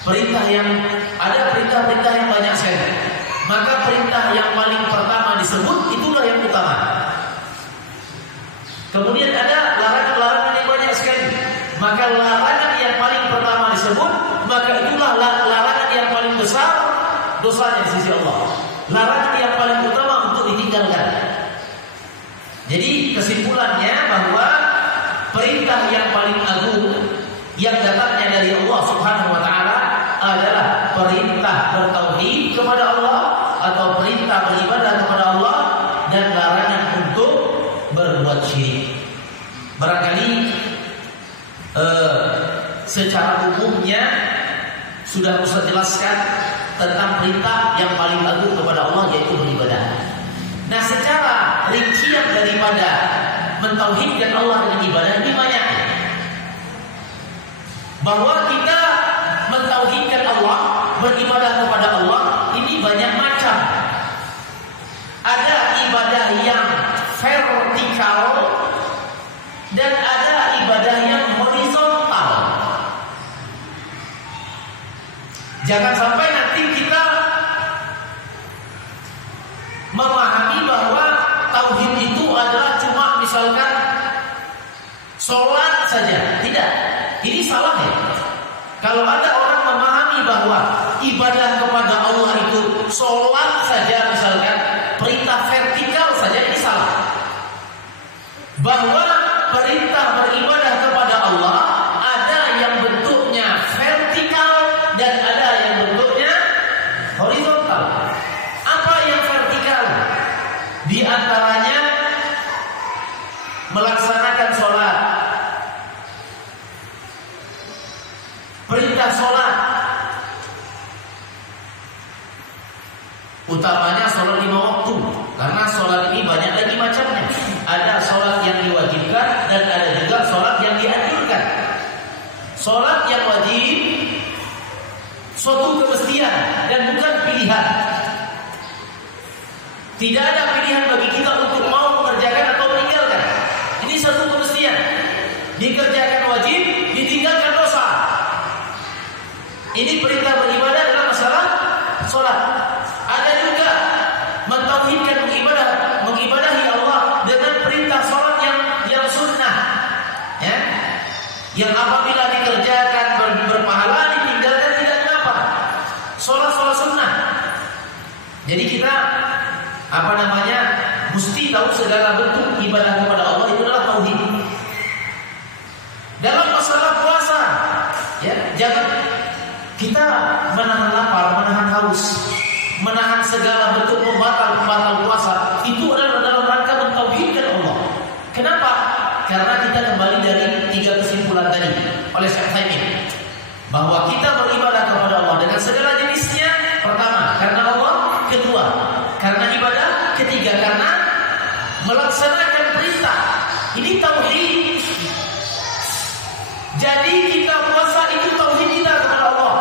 Perintah yang ada perintah-perintah yang banyak sekali, maka perintah yang paling pertama disebut itulah yang utama. Kemudian ada larangan-larangan yang banyak sekali, maka larangan yang paling pertama disebut, maka itulah larangan yang paling besar dosanya di sisi Allah. Larangan yang paling utama untuk ditinggalkan. Jadi kesimpulannya bahwa perintah yang paling agung yang datangnya dari Allah Subhanahu wa taala adalah perintah bertauhid kepada Allah atau perintah beribadah kepada Allah, dan larangan untuk berbuat syirik. Barangkali secara umumnya sudah Ustaz jelaskan tentang perintah yang paling agung kepada Allah, yaitu beribadah. Nah, secara rincian daripada mentauhidkan Allah dengan ibadah ini banyak. Bahwa kita mentauhidkan Allah, beribadah kepada Allah ini banyak macam. Ada ibadah yang vertikal dan ada ibadah yang horizontal. Jangan sampai nanti kita memahami bahwa tauhid itu adalah cuma misalkan sholat saja. Tidak, ini salah ya. Kalau ada orang memahami bahwa ibadah kepada Allah itu sholat saja, misalkan perintah vertikal saja, ini salah. Bahwa perintah beribadah kepada Allah ada yang bentuknya vertikal dan ada yang bentuknya horizontal. Apa yang vertikal? Di antaranya melaksanakan sholat. Perintah sholat, utamanya sholat 5 waktu, karena sholat ini banyak lagi macamnya. Ada sholat yang diwajibkan dan ada juga sholat yang dianjurkan. Sholat yang wajib suatu kemestian dan bukan pilihan. Tidak ada pilihan bagi kita untuk mau mengerjakan atau meninggalkan. Ini satu kemestian. Dikerjakan wajib, ditinggalkan dosa. Ini perintah beribadah dalam masalah sholat. Ada juga mentauhidkan mengibadahi Allah dengan perintah sholat yang sunnah, ya, yang apabila dikerjakan berpahala, ditinggalkan tidak mengapa. Sholat sunnah. Jadi kita mesti tahu segala bentuk ibadah kepada Allah itu adalah tauhid. Dalam masalah puasa, ya, jangan kita menahan lapar, menahan haus, menahan segala bentuk pembatal puasa. Itu adalah dalam rangka mentauhidkan Allah. Kenapa? Karena kita kembali dari 3 kesimpulan tadi oleh Syekh Utsaimin, bahwa kita beribadah kepada Allah dengan segala jenisnya. Pertama, karena Allah. Kedua, karena ibadah. Ketiga, karena melaksanakan perintah. Ini tauhid. Jadi kita puasa itu tauhid kita kepada Allah.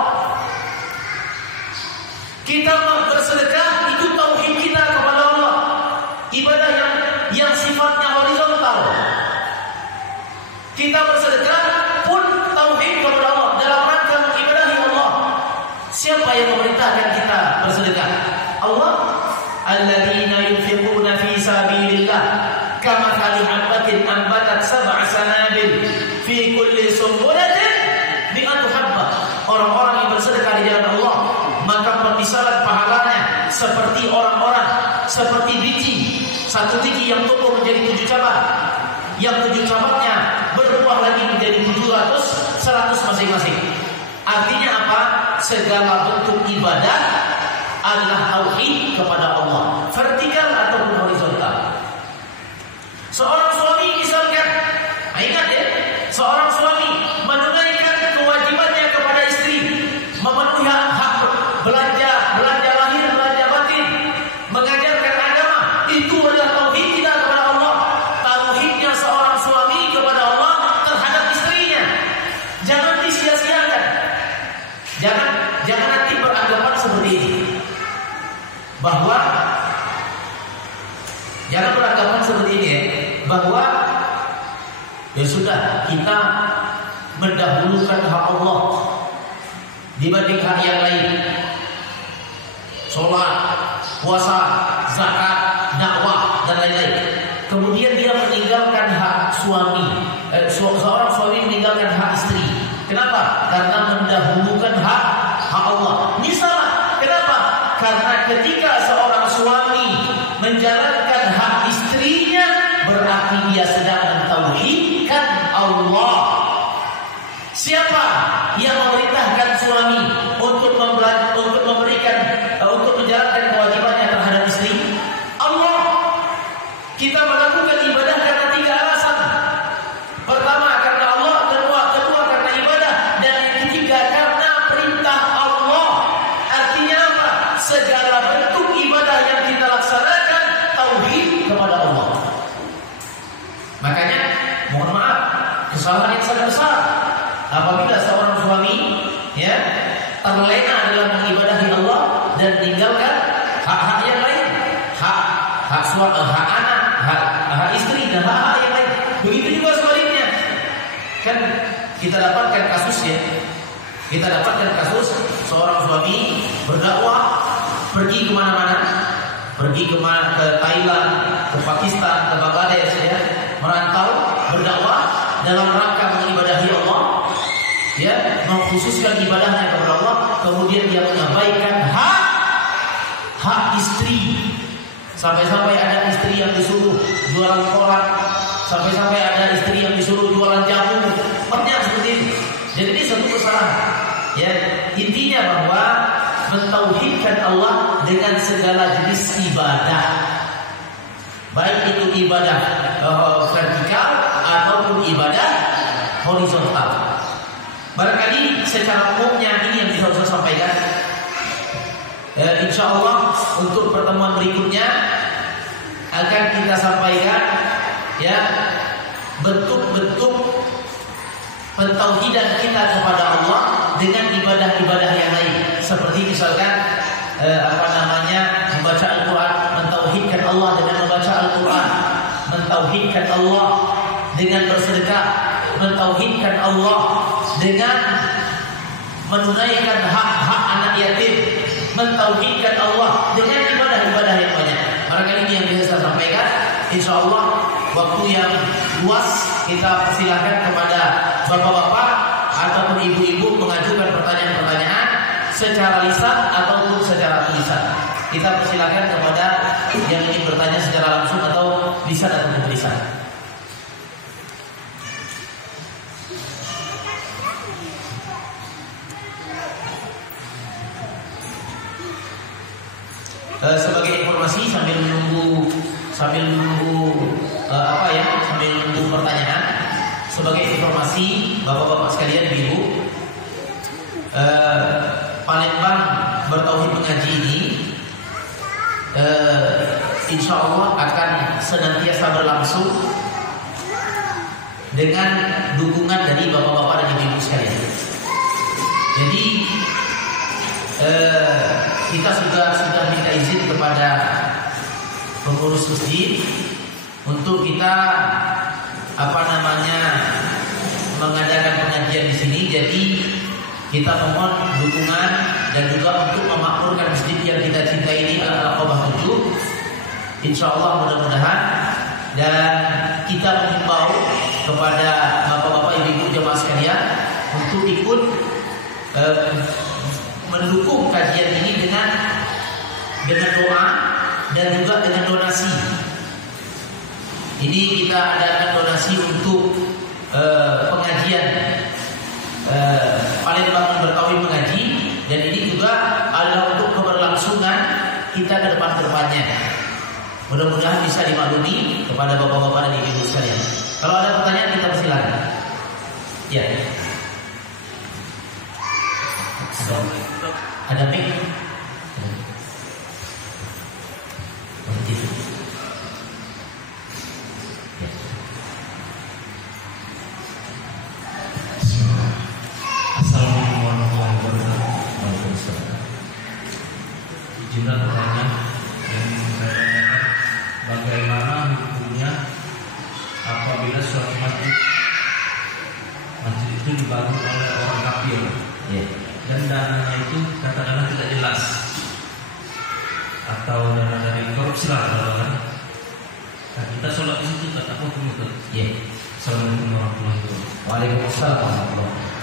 Kita bersedekah itu tauhid kita kepada Allah. Ibadah yang sifatnya horizontal. Kita bersedekah pun tauhid kepada Allah dalam rangka mengibadahi Allah. Siapa yang memerintahkan kita bersedekah? Allah. Alladzina yunfiquna fi sabilillah kamathali habatin anbatat sab'a sanabil fi kulli sunbulatin mi'atu habbah. Orang-orang yang bersedekah di jalan Allah, maka permisalan pahalanya seperti seperti biji. Satu biji yang tumbuh menjadi 7 cabang, yang 7 cabangnya berbuah lagi menjadi 700, 100 masing-masing. Artinya apa? Segala bentuk ibadah adalah tauhid kepada Allah, vertikal ataupun horizontal. Seorang suami misalkan, ingat ya, seorang suami menunaikan kewajibannya kepada istri, memenuhi hak belanja lahir, belanja batin, mengajarkan agama, itu adalah tauhid kita kepada Allah. Tauhidnya seorang suami kepada Allah terhadap istrinya. Jangan disia-siakan. bahwa jangan beranggapan seperti ini ya, bahwa ya sudah kita mendahulukan hak Allah dibanding hak yang lain. Sholat, puasa, zakat, dakwah dan lain-lain. Kemudian dia meninggalkan hak suami, seorang suami meninggalkan hak istri. Kenapa? Karena mendahulukan hak Allah. Ini salah. Kenapa? Karena ketika seorang suami menjalankan hak istrinya, berarti dia sedang mentauhidkan Allah. Siapa yang memerintahkan suami untuk menjalankan kewajibannya terhadap istri? Allah. Kita melakukan ibadah karena 3 alasan. Pertama karena Allah, kedua karena ibadah, dan yang ketiga karena perintah Allah. Artinya apa? Segala bentuk ibadah yang kita laksanakan tauhid kepada Allah. Makanya mohon maaf, kesalahan yang sangat besar apabila seorang suami ya terlena dalam mengibadahi Allah dan meninggalkan hak-hak yang lain, hak anak, hak istri dan hak-hak yang lain. Begitu juga sebaliknya. Kan kita dapatkan kasus seorang suami berdakwah, pergi kemana-mana, ke Thailand, ke Pakistan, ke Bangladesh ya, merantau berdakwah dalam rangka mengibadahi Allah, ya, mengkhususkan ibadahnya kepada Allah. Kemudian dia mengabaikan hak istri. Sampai-sampai ada istri yang disuruh jualan koran, sampai-sampai ada istri yang disuruh jualan jamu. Banyak seperti ini. Jadi ini satu kesalahan. Ya, intinya bahwa mentauhidkan Allah dengan segala jenis ibadah, baik itu ibadah vertikal ataupun ibadah horizontal. Barangkali secara umumnya ini yang bisa saya sampaikan. Insya Allah untuk pertemuan berikutnya akan kita sampaikan ya bentuk-bentuk pentauhidan kita kepada Allah dengan ibadah-ibadah yang lain, seperti misalkan membaca Al-Quran, mentauhidkan Allah dengan membaca Al-Quran, mentauhidkan Allah dengan bersedekah, mentauhidkan Allah dengan menunaikan hak-hak anak yatim, mentauhidkan Allah dengan ibadah-ibadah yang banyak. Barangkali ini yang bisa saya sampaikan. Insya Allah waktu yang luas kita persilahkan kepada bapak-bapak ataupun ibu-ibu mengajukan pertanyaan-pertanyaan secara lisan ataupun secara tulisan. Kita persilahkan kepada yang ingin bertanya secara langsung atau lisan ataupun tulisan. Sebagai informasi sambil menunggu pertanyaan, sebagai informasi bapak-bapak sekalian, ibu, Palembang Bertauhid Mengaji ini insya Allah akan senantiasa berlangsung dengan dukungan dari bapak-bapak dan ibu-ibu sekalian. Jadi kita sudah minta izin kepada pengurus masjid untuk kita mengadakan pengajian di sini. Jadi kita mohon dukungan dan juga untuk memakmurkan masjid yang kita cintai ini, Al-Aqabah 7. Insya Allah mudah-mudahan, dan kita mengimbau kepada bapak-bapak, ibu-ibu jemaah sekalian untuk ikut mendukung kajian ini dengan doa dan juga dengan donasi. Ini kita adakan donasi untuk pengajian Palembang Bertauhid Mengaji, dan ini juga adalah untuk keberlangsungan kita ke depannya. Mudah-mudahan bisa dimaklumi kepada bapak-bapak dan ibu-ibu sekalian. Kalau ada pertanyaan kita persilakan. Ya. Ada mic? Assalamualaikum warahmatullahi wabarakatuh. Izinkan bertanya. yang menanyakan bagaimana hukumnya apabila suatu masjid itu dibangun oleh orang kafir, dan dananya itu katakanlah tidak jelas atau dana dari korupsi lah, kan? Nah, kita sholat di situ tak apa pun itu. Assalamualaikum warahmatullahi wabarakatuh. Waalaikumsalam warahmatullahi wabarakatuh.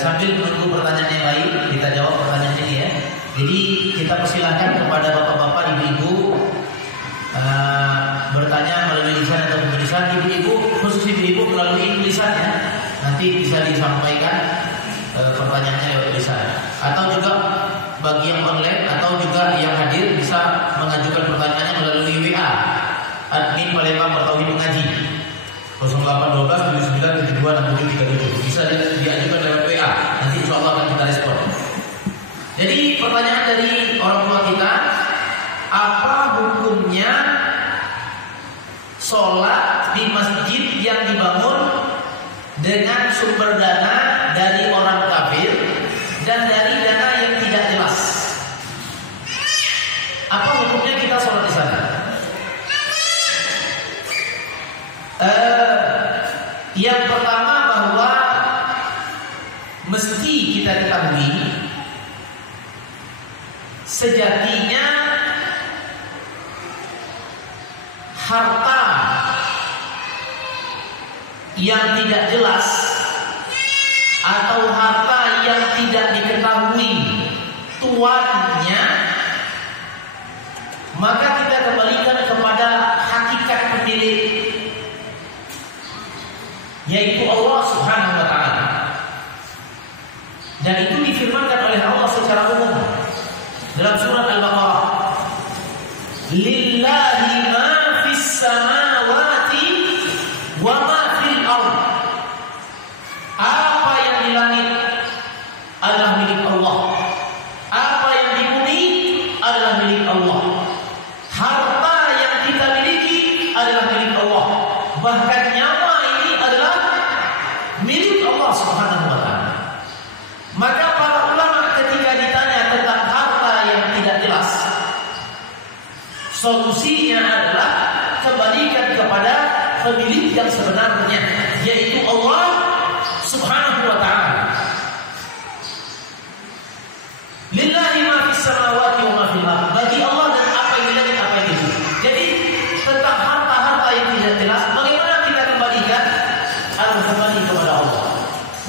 Sambil menunggu pertanyaan yang lain, kita jawab pertanyaan ini ya. Jadi kita persilahkan kepada bapak-bapak, ibu-ibu bertanya melalui lisan atau tulisan. Ibu-ibu, khusus ibu-ibu melalui tulisan ya. Nanti bisa disampaikan pertanyaannya lewat tulisan. Atau juga bagi yang online atau juga yang hadir bisa mengajukan pertanyaannya melalui WA admin Palembang Bertauhid Mengaji 0812 79 72 6737. Bisa diajukan lewat WA. Nanti insya Allah akan kita respon. Jadi pertanyaan dari orang tua kita, apa hukumnya sholat di masjid yang dibangun dengan sumber dana dari orang kafir dan dari dana yang tidak jelas? Apa hukumnya kita sholat di sana? Yang pertama bahwa mesti kita ketahui sejatinya harta yang tidak jelas atau harta yang tidak diketahui tuannya, maka kita kembalikan kepada hakikat pemilik, yaitu Allah Subhanahu wa taala. Dan itu difirmankan oleh Allah secara umum dalam surat Al-Baqarah, lillahi ma fis samawati wa ma fil ard. Apa yang di langit adalah milik Allah, apa yang di bumi adalah milik Allah. Harta yang kita miliki adalah milik Allah, bahkan nyawa ini adalah milik Allah Subhanahu wa taala. Maka para ulama ketika ditanya tentang harta yang tidak jelas, solusinya adalah kembalikan kepada pemilik yang sebenarnya, yaitu Allah Subhanahu wa taala. Lillahi ma fis samawati wa ma fil ardh. Bagi Allah dan apa yang di langit, apa yang di bumi. Jadi tentang harta-harta yang tidak jelas, bagaimana kita kembalikan? Harus kembali kepada Allah.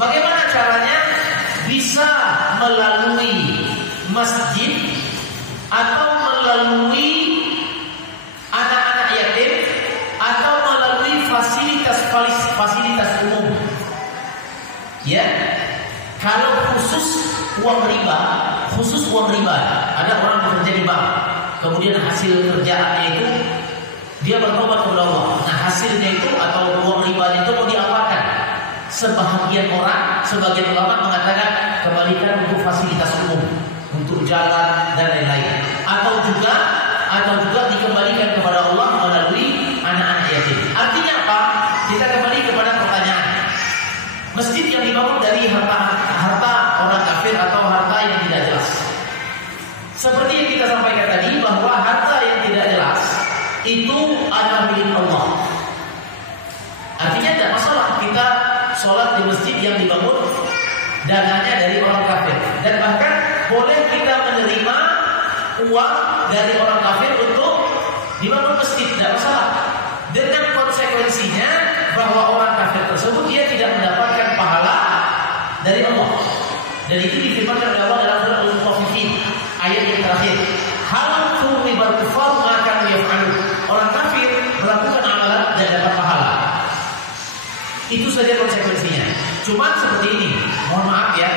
Bagaimana caranya? Bisa melalui masjid atau melalui anak-anak yatim atau melalui fasilitas umum. Ya, kalau khusus uang riba, ada orang bekerja di bank, kemudian hasil kerjaannya itu dia bertobat kepada Allah. Nah, hasilnya itu atau uang riba itu mau diapakan? Sebagian ulama mengatakan kembalikan untuk fasilitas umum, untuk jalan dan lain-lain, atau juga dikembalikan kepada Allah melalui anak-anak yatim. Artinya apa? Kita kembali kepada pertanyaan. Masjid yang dibangun dari harta orang kafir atau harta yang tidak jelas. Seperti yang kita sampaikan tadi, bahwa harta yang tidak jelas itu adalah milik Allah. Artinya tidak masalah kita sholat di masjid yang dibangun dananya dari orang kafir, dan bahkan boleh kita menerima uang dari orang kafir untuk dibangun masjid, tidak masalah, dengan konsekuensinya bahwa orang kafir tersebut dia tidak mendapatkan pahala dari Allah. Dan itu difirmankan oleh Allah dalam surah Al-Mutaffifin ayat yang terakhir, hal tu'ibal kufar maka yaf'alu. Orang kafir melakukan amalan dan dapat pahala. Itu saja konsekuensinya. Cuma seperti ini, mohon maaf ya,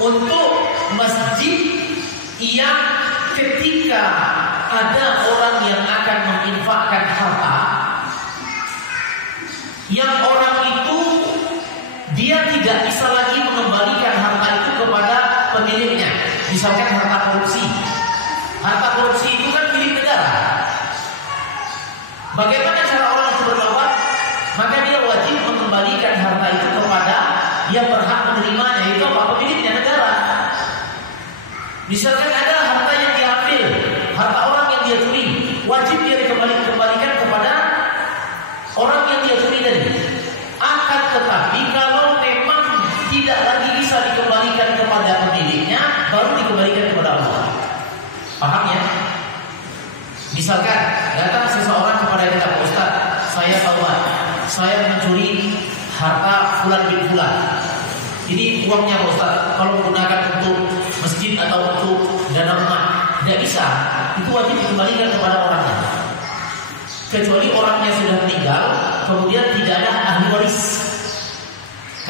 untuk masjid yang ketika ada orang yang akan menginfakkan harta, yang orang itu dia tidak bisa lagi mengembalikan harta itu kepada pemiliknya. Misalkan harta korupsi. Harta korupsi itu kan milik negara. Bagaimana cara orang itu bertobat? Maka dia wajib mengembalikan harta itu kepada yang berhak menerimanya, yaitu apa? Pemiliknya, negara. Misalkan ada harta mengambil harta orang yang dia curi, wajib dia dikembalikan kepada orang yang dia curi tadi. Akan tetapi kalau memang tidak lagi bisa dikembalikan kepada pemiliknya, baru dikembalikan kepada Allah. Paham ya? Misalkan datang seseorang kepada kita, Pak Ustaz, saya taubat, saya mencuri harta fulan bin fulan. Ini uangnya Pak Ustaz, kalau menggunakan untuk masjid atau untuk dana rumah, tidak bisa. Itu wajib dikembalikan kepada orangnya. Kecuali orangnya sudah meninggal, kemudian tidak ada ahli waris.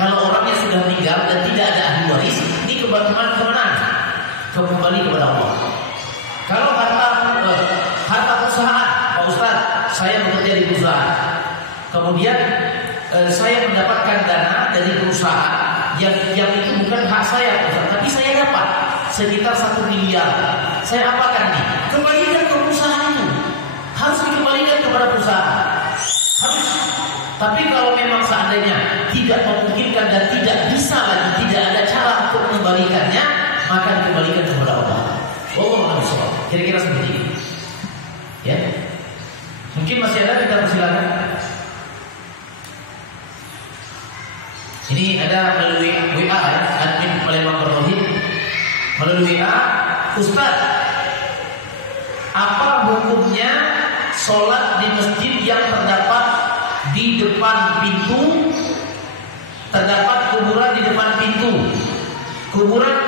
Kalau orangnya sudah meninggal dan tidak ada ahli waris, ini kemana? Kembali kepada Allah. Kalau harta perusahaan, Pak Ustaz, saya bekerja di perusahaan, kemudian saya mendapatkan dana dari perusahaan yang itu bukan hak saya, Pak Ustaz, tapi saya dapat sekitar 1 miliar. Saya apakan nih? Kembalikan ke perusahaan itu. Harus dikembalikan kepada perusahaan. Harus. Tapi kalau memang seandainya tidak memungkinkan dan tidak bisa lagi, tidak ada cara untuk mengembalikannya, maka dikembalikan kepada Allah. Allah SWT. Kira-kira seperti ini. Ya. Mungkin masih ada, kita persilakan. Ini ada melalui WA ya, admin Palembang Berrohid. Melalui WA, Ustaz, apa hukumnya sholat di masjid yang terdapat di depan pintu, terdapat kuburan di depan pintu, kuburan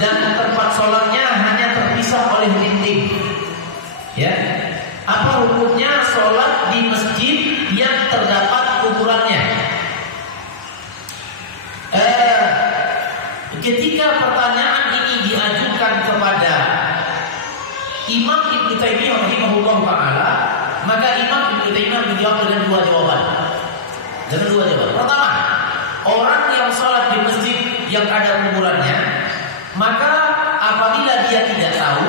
dan tempat sholatnya hanya terpisah oleh dinding. Ya, apa hukumnya sholat di masjid yang terdapat kuburannya? Ketika pertanyaan ini diajukan kepada Imam Ibnu Taimiyah rahimahullah taala, maka Imam Ibnu Taimiyah menjawab dengan dua jawaban. Pertama, orang yang sholat di masjid yang ada kuburannya, maka apabila dia tidak tahu,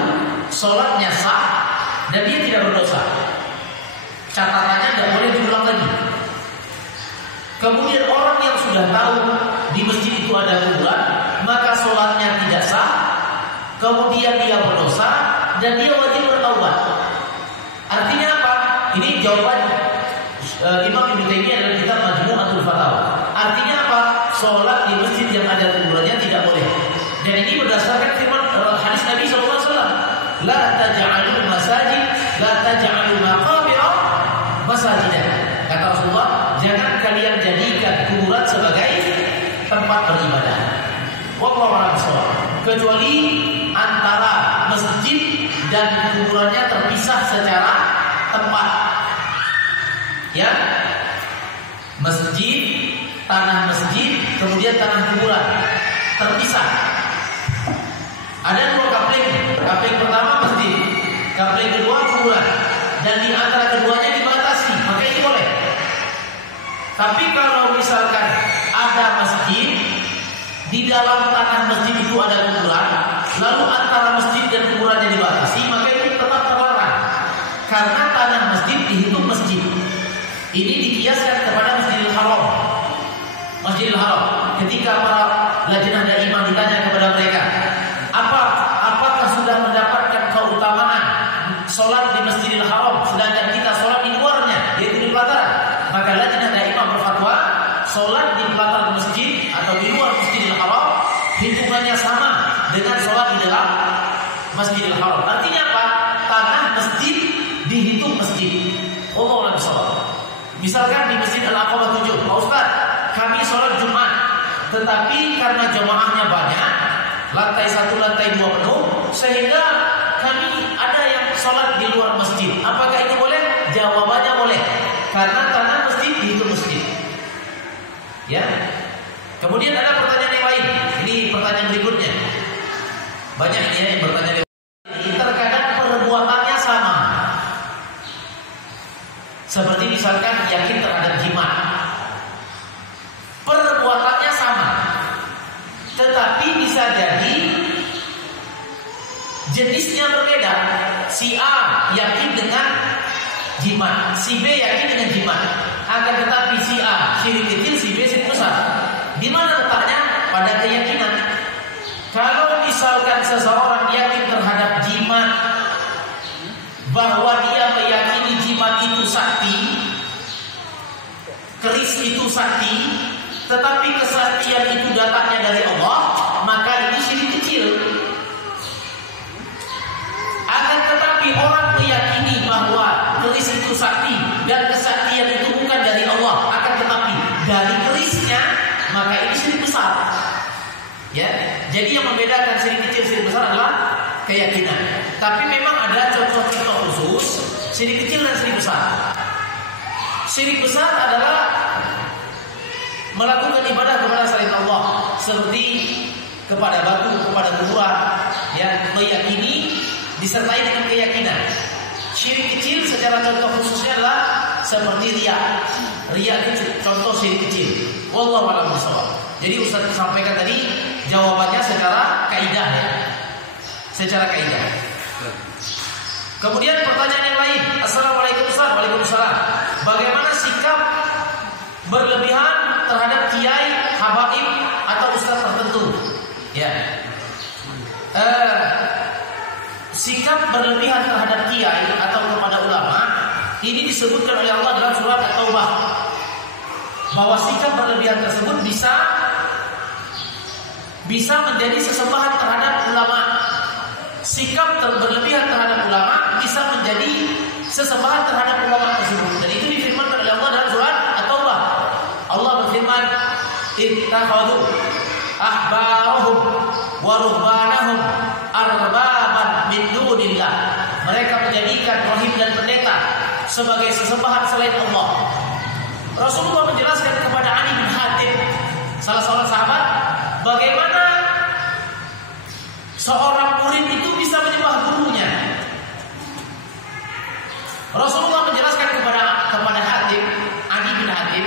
sholatnya sah dan dia tidak berdosa. Catatannya tidak boleh diulang lagi. Kemudian orang yang sudah tahu di masjid itu ada kuburan, maka sholatnya tidak sah, kemudian dia berdosa dan dia wajib bertaubat. Artinya apa? Ini jawaban Imam Ibnu Taimiyah dalam kitab Majmu'atul Fatawa. Artinya apa? Sholat di masjid yang ada kuburannya tidak boleh. Dan ini berdasarkan firman hadis Nabi SAW. La taj'alul masajid, la taj'alul maqabira masajidah. Kata Rasulullah, jangan kalian jadikan kuburan sebagai tempat beribadah. Wallahu a'lam bishawab. Kecuali antara masjid dan kuburannya terpisah secara tempat. Ya, masjid, tanah masjid, kemudian tanah kuburan terpisah. Ada dua kapling. Kapling pertama masjid, kapling kedua kuburan, dan di antara keduanya dibatasi, maka itu boleh. Tapi kalau misalkan ada masjid, di dalam tanah masjid itu ada kuburan, lalu antara masjid dan kuburannya dibatasi, maka itu tetap terlarang. Karena tanah masjid dihitung masjid. Ini dikiaskan kepada Masjidil Haram. Masjidil Haram. Ketika para lajnah daimah ditanya kepada mereka, apakah sudah mendapatkan keutamaan sholat di Masjidil Haram, sedangkan kita sholat di luarnya, yaitu di pelataran? Maka lajnah daimah berfatwa, sholat di pelataran masjid atau di luar Masjidil Haram hitungannya sama dengan sholat di dalam Masjidil Haram. Artinya apa? Tanah masjid dihitung masjid. Wallahu a'lam bishawab. Misalkan di Masjid Al-Aqabah 7, Pak Ustaz, kami sholat Jumat, tetapi karena jamaahnya banyak, lantai 1, lantai 2 penuh, sehingga kami ada yang sholat di luar masjid. Apakah itu boleh? Jawabannya boleh, karena tanah masjid dihitung masjid. Ya. Kemudian ada pertanyaan yang lain. Ini pertanyaan berikutnya. Banyak ini yang bertanya. Terkadang perbuatannya sama. Seperti misalkan yakin terhadap jimat, perbuatannya sama, tetapi bisa jadi jenisnya berbeda. Si A yakin dengan jimat, si B yakin dengan jimat. Akan tetapi si A syirik kecil, si B syirik besar. Di mana letaknya? Pada keyakinan. Kalau misalkan seseorang yakin terhadap jimat, itu sakti, tetapi kesaktian itu datangnya dari Allah, maka ini syirik kecil. Akan tetapi orang meyakini bahwa keris itu sakti dan kesaktian itu bukan dari Allah, akan tetapi dari kerisnya, maka ini syirik besar. Ya, jadi yang membedakan syirik kecil syirik besar adalah keyakinan. Tapi memang ada contoh-contoh khusus syirik kecil dan syirik besar. Syirik besar adalah melakukan ibadah kepada selain Allah, seperti kepada batu, kepada kuburan, yang meyakini disertai dengan keyakinan. Syirik kecil secara contoh khususnya adalah seperti riya. Riya itu contoh syirik kecil. Wallahu a'lam bishawab. Jadi Ustaz sampaikan tadi jawabannya secara kaidah ya. Secara kaidah. Kemudian pertanyaan yang lain. Assalamualaikum Ustaz. Waalaikumsalam. Bagaimana sikap berlebihan terhadap kiai, habaib atau ustaz tertentu? Ya. Sikap berlebihan terhadap kiai atau kepada ulama ini disebutkan oleh Allah dalam surat At-Taubah, bahwa sikap berlebihan tersebut bisa menjadi sesembahan terhadap ulama. Sikap berlebihan terhadap ulama bisa menjadi sesembahan terhadap ulama tersebut. Dan itu difirmankan oleh Allah dalam surat At-Taubah. Allah berfirman, "Ittakhadhu ahbarahum wa ruhbanahum arbaban min dunillah." Mereka menjadikan rahib dan pendeta sebagai sesembahan selain Allah. Rasulullah menjelaskan kepada Ali bin Hatim, salah seorang sahabat, bagaimana seorang murid itu bisa menyembah gurunya. Rasulullah menjelaskan kepada Hatim, Ali bin Hatim,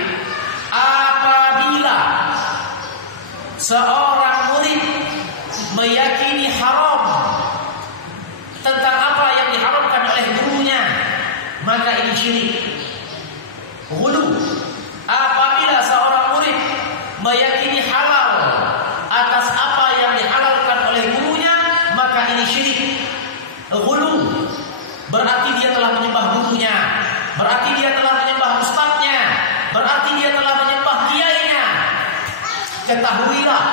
apabila seorang murid meyakini haram tentang apa yang diharamkan oleh gurunya, maka ini syirik. Ghulu. Apabila seorang murid meyakini halal atas apa yang dihalalkan oleh gurunya, maka ini syirik. Ghulu berarti dia telah menyembah gurunya, berarti dia telah menyembah ustadznya, berarti dia telah menyembah kiainya. Ketahuilah,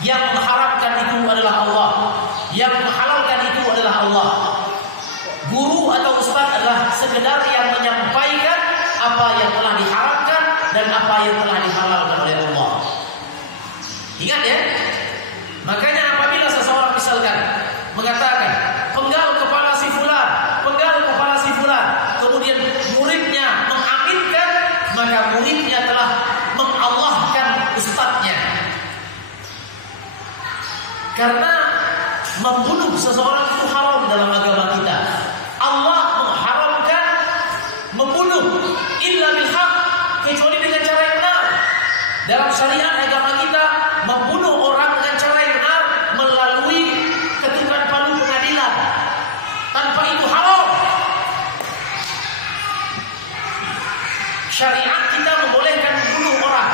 yang mengharamkan itu adalah Allah, yang menghalalkan itu adalah Allah. Guru atau ustadz adalah sekedar yang menyampaikan apa yang telah diharamkan dan apa yang telah dihalalkan oleh Allah. Ingat ya. Makanya apabila seseorang misalkan mengatakan penggal kepala si fulan, penggal kepala si fulan, kemudian muridnya mengaminkan, maka muridnya telah mengallahkan ustadznya. Karena membunuh seseorang itu haram dalam agama kita. Allah mengharamkan membunuh illa bil haq, kecuali dengan cara yang benar. Dalam syariat agama kita, membunuh orang dengan cara yang benar melalui ketukan palu pengadilan. Tanpa itu haram. Syariat kita membolehkan membunuh orang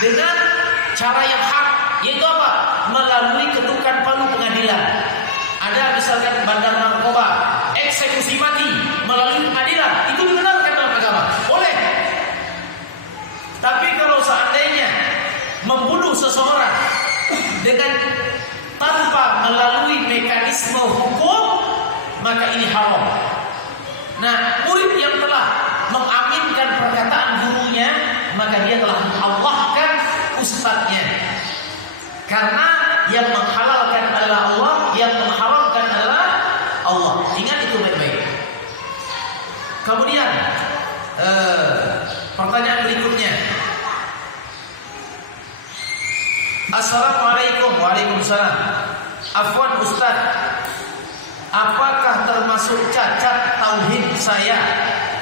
dengan cara yang hak, yaitu apa? Melalui ketukan palu pengadilan. Ada misalkan bandar narkoba, eksekusi mati melalui pengadilan, itu dibenarkan dalam agama, boleh. Tapi kalau seandainya membunuh seseorang dengan tanpa melalui mekanisme hukum, maka ini haram. Nah, murid yang telah mengaminkan perkataan gurunya, maka dia telah mengallahkan ustadznya. Karena yang menghalalkan adalah Allah, yang mengharamkan adalah Allah. Ingat itu baik-baik. Kemudian pertanyaan berikutnya. Assalamualaikum. Waalaikumsalam. Afwan Ustaz, apakah termasuk cacat tauhid saya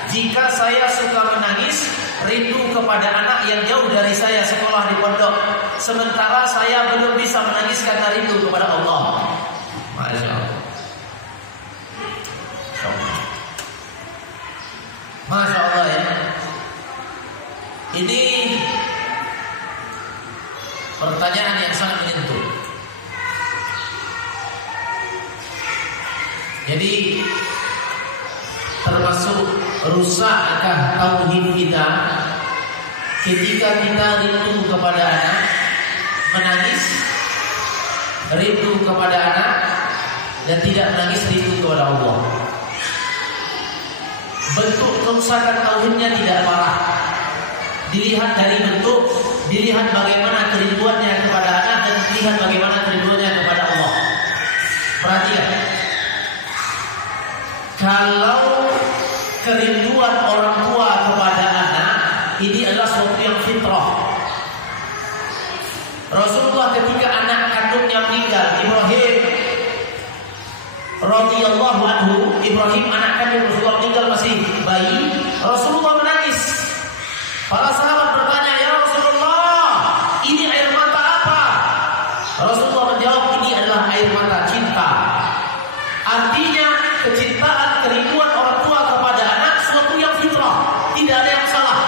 jika saya suka menangis rindu kepada anak yang jauh dari saya sekolah di pondok, sementara saya belum bisa menangis karena rindu kepada Allah? Masya Allah. Masya Allah ya. Ini pertanyaan yang sangat menyentuh. Jadi termasuk rusakkah tauhid kita ketika kita rindu kepada anak, menangis, rindu kepada anak, dan tidak menangis rindu kepada Allah. Bentuk kerusakan tauhidnya tidak parah. Dilihat dari bentuk, dilihat bagaimana kerinduannya kepada anak, dan dilihat bagaimana kerinduannya kepada Allah. Perhatikan, kalau kerinduan orang tua kepada anak ini adalah sesuatu yang fitrah. Rasulullah ketika anak kandungnya meninggal, Ibrahim radhiyallahu anhu, Ibrahim anak kandung Rasulullah meninggal masih bayi, Rasulullah menangis. Para sahabat bertanya, "Ya Rasulullah, ini air mata apa?" Rasulullah menjawab, "Ini adalah air mata cinta." Artinya kecintaan, kerinduan orang tua kepada anak sesuatu yang fitrah, tidak ada yang salah.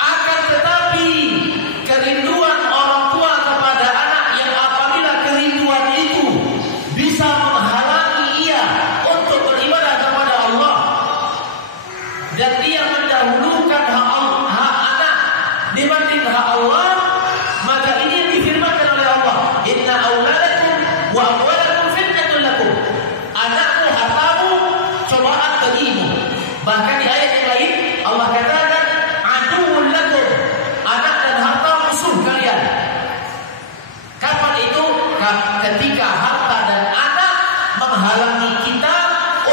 Akan tetapi kerinduan orang tua kepada anak yang apabila kerinduan itu bisa menghalangi ia untuk beribadah kepada Allah, dan dia mendahulukan hak anak dibanding hak Allah, maka ini yang difirmankan oleh Allah, "Inna auladakum wa amwalakum fitnatun lakum." Anakmu, hartamu cobaan bagimu. Bahkan di ayat yang lain Allah katakan, "Aduwwun lakum." Anak dan harta musuh kalian. Kapan itu? Ketika harta dan anak menghalangi kita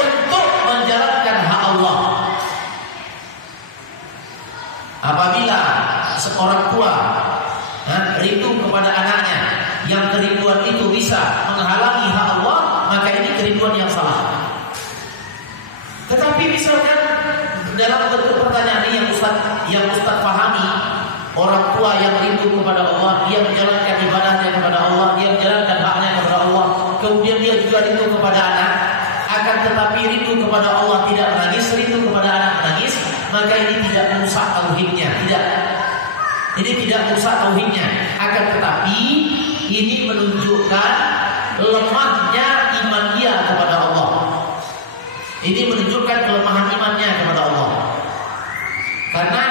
untuk menjalankan hak Allah. Apabila seorang tua rindu kepada anaknya, yang kerinduan itu bisa menghalangi hak Allah, maka ini kerinduan yang salah. Tetapi misalkan dalam bentuk pertanyaan ini yang Ustaz pahami, orang tua yang rindu kepada Allah, dia menjalankan ibadahnya kepada Allah, dia menjalankan haknya kepada Allah, kemudian dia juga rindu kepada anak, akan tetapi rindu kepada Allah tidak menangis, rindu kepada anak menangis, maka ini tidak merusak tauhidnya, tidak. Ini tidak merusak tauhidnya, akan tetapi ini menunjukkan lemahnya iman dia kepada Allah. Ini menunjukkan kelemahan imannya kepada Allah. Karena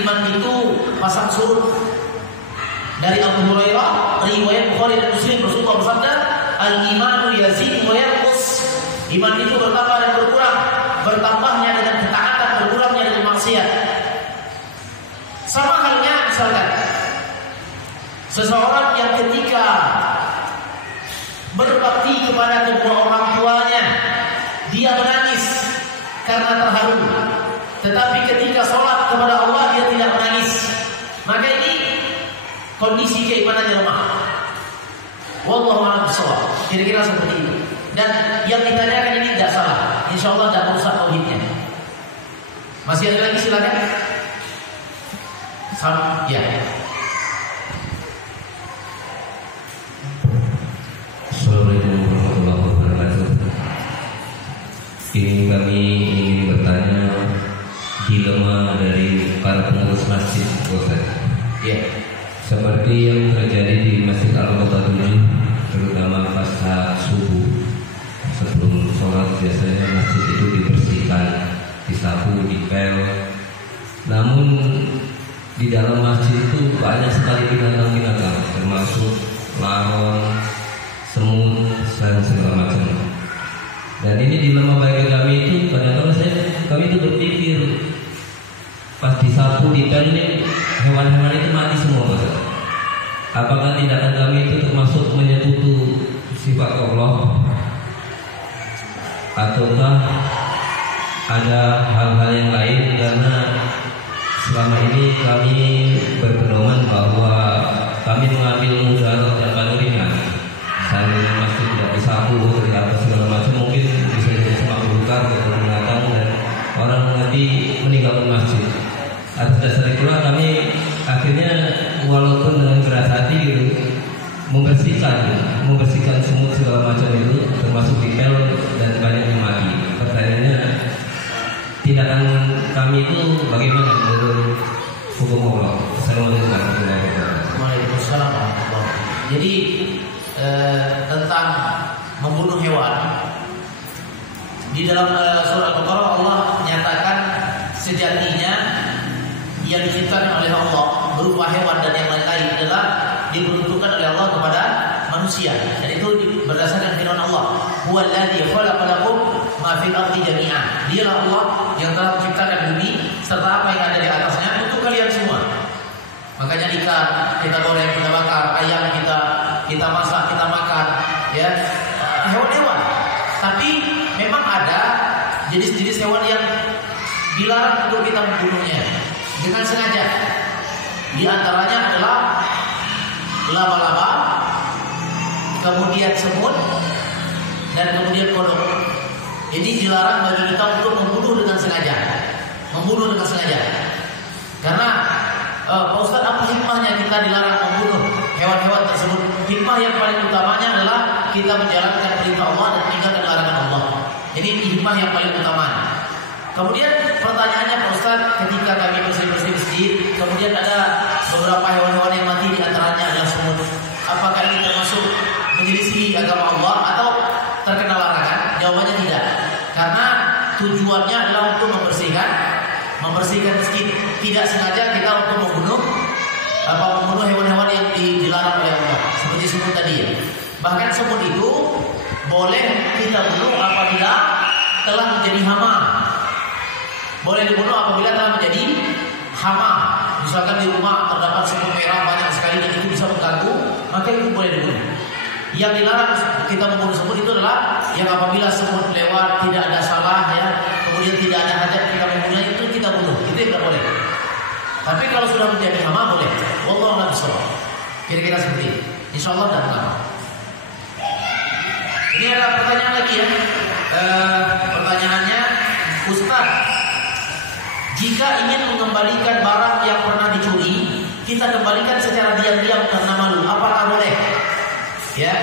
iman itu pasang surut. Dari Abu Hurairah, riwayat Bukhari dan Muslim, Rasulullah bersabda, "Al-imanu yazid wa yanqus." Iman itu bertambah dan berkurang, bertambahnya dengan ketaatan, berkurangnya dengan maksiat. Sama halnya misalkan seseorang yang ketika berbakti kepada kedua orang tuanya, dia menangis karena terharu. Tetapi ketika sholat kepada Allah dia tidak menangis. Maka ini kondisi keimanannya lemah. Wallahu a'lam bishawab. Kira-kira seperti itu. Dan yang ditanyakan ini tidak salah. Insya Allah tidak merusak tauhidnya. Masih ada lagi, silakan. Ya. Assalamualaikum warahmatullahi wabarakatuh. Ini kami ingin bertanya dilema dari para pengurus masjid, Ustaz. Ya. Seperti yang terjadi di Masjid Al-Kota 7, terutama pasca subuh, sebelum sholat biasanya masjid itu dibersihkan, disapu, dipel. Namun di dalam masjid itu banyak sekali binatang-binatang, termasuk laron, semut, dan segala macam. Dan ini dilema bagi kami itu, kadang-kadang kami itu berpikir pas disapu, dipel ini hewan-hewan itu mati semua, Ustaz. Apakah tindakan kami itu termasuk menyekutu sifat Allah, ataukah ada hal-hal yang lain? Karena selama ini kami berpedoman bahwa kami mengambil mudarat yang paling ringan. Misalnya masjid tidak disapu, terlihat segala macam, mungkin bisa jadi semaklukan atau binatang dan orang mengerti meninggalkan masjid. Atas dasar itulah kami akhirnya walaupun dengan keras hati gitu, membersihkan semut segala macam itu, termasuk dipel dan banyak yang mati. Pertanyaannya, tindakan kami itu bagaimana menurut hukum Allah? Assalamualaikum warahmatullahi wabarakatuh. Waalaikumsalam warahmatullahi wabarakatuh. Jadi tentang membunuh hewan, Di dalam surah Al-Baqarah Allah menyatakan sejatinya yang diciptakan oleh Allah berupa hewan dan yang lain-lain adalah diperuntukkan oleh Allah kepada manusia. Dan itu berdasarkan firman Allah, "Huwallazi khalaqa lakum ma fil ardi jami'an." Dialah Allah yang telah menciptakan bumi serta apa yang ada di atasnya untuk kalian semua. Makanya ikan kita goreng, kita bakar, ayam kita masak, kita makan, ya, hewan-hewan. Tapi memang ada jenis-jenis hewan yang dilarang untuk kita membunuhnya dengan sengaja. Di antaranya adalah laba-laba, kemudian semut, dan kemudian kodok. Ini dilarang bagi kita untuk membunuh dengan sengaja. Karena Pak Ustaz, apa hikmahnya kita dilarang membunuh hewan-hewan tersebut? Hikmah yang paling utamanya adalah kita menjalankan perintah Allah dan meninggalkan larangan Allah. Ini hikmah yang paling utama. Kemudian pertanyaannya Pak Ustaz, ketika kami bersih-bersih masjid, kemudian ada beberapa hewan-hewan yang mati, di antaranya adalah semut. Apakah ini termasuk menyelisihi agama Allah atau terkena larangan? Jawabannya tidak. Karena tujuannya adalah untuk membersihkan masjid. Tidak sengaja kita untuk membunuh hewan-hewan yang dilarang oleh Allah, seperti semut tadi. Bahkan semut itu boleh kita bunuh apabila telah menjadi hama. Boleh dibunuh apabila telah menjadi hama. Misalkan di rumah terdapat semut merah banyak sekali dan itu bisa mengganggu, maka itu boleh dibunuh. Yang dilarang kita membunuh semut itu adalah yang apabila semut lewat tidak ada salah, ya, kemudian tidak ada hajat kita membunuhnya, itu kita bunuh. Itu yang tidak boleh. Tapi kalau sudah menjadi hama boleh. Wallahu a'lam bishawab. Kira-kira seperti ini. Insyaallah dan lama. Ini ada pertanyaan lagi ya. Pertanyaannya, Ustaz, jika ingin mengembalikan barang yang pernah dicuri, kita kembalikan secara diam-diam karena malu, apakah boleh? Ya.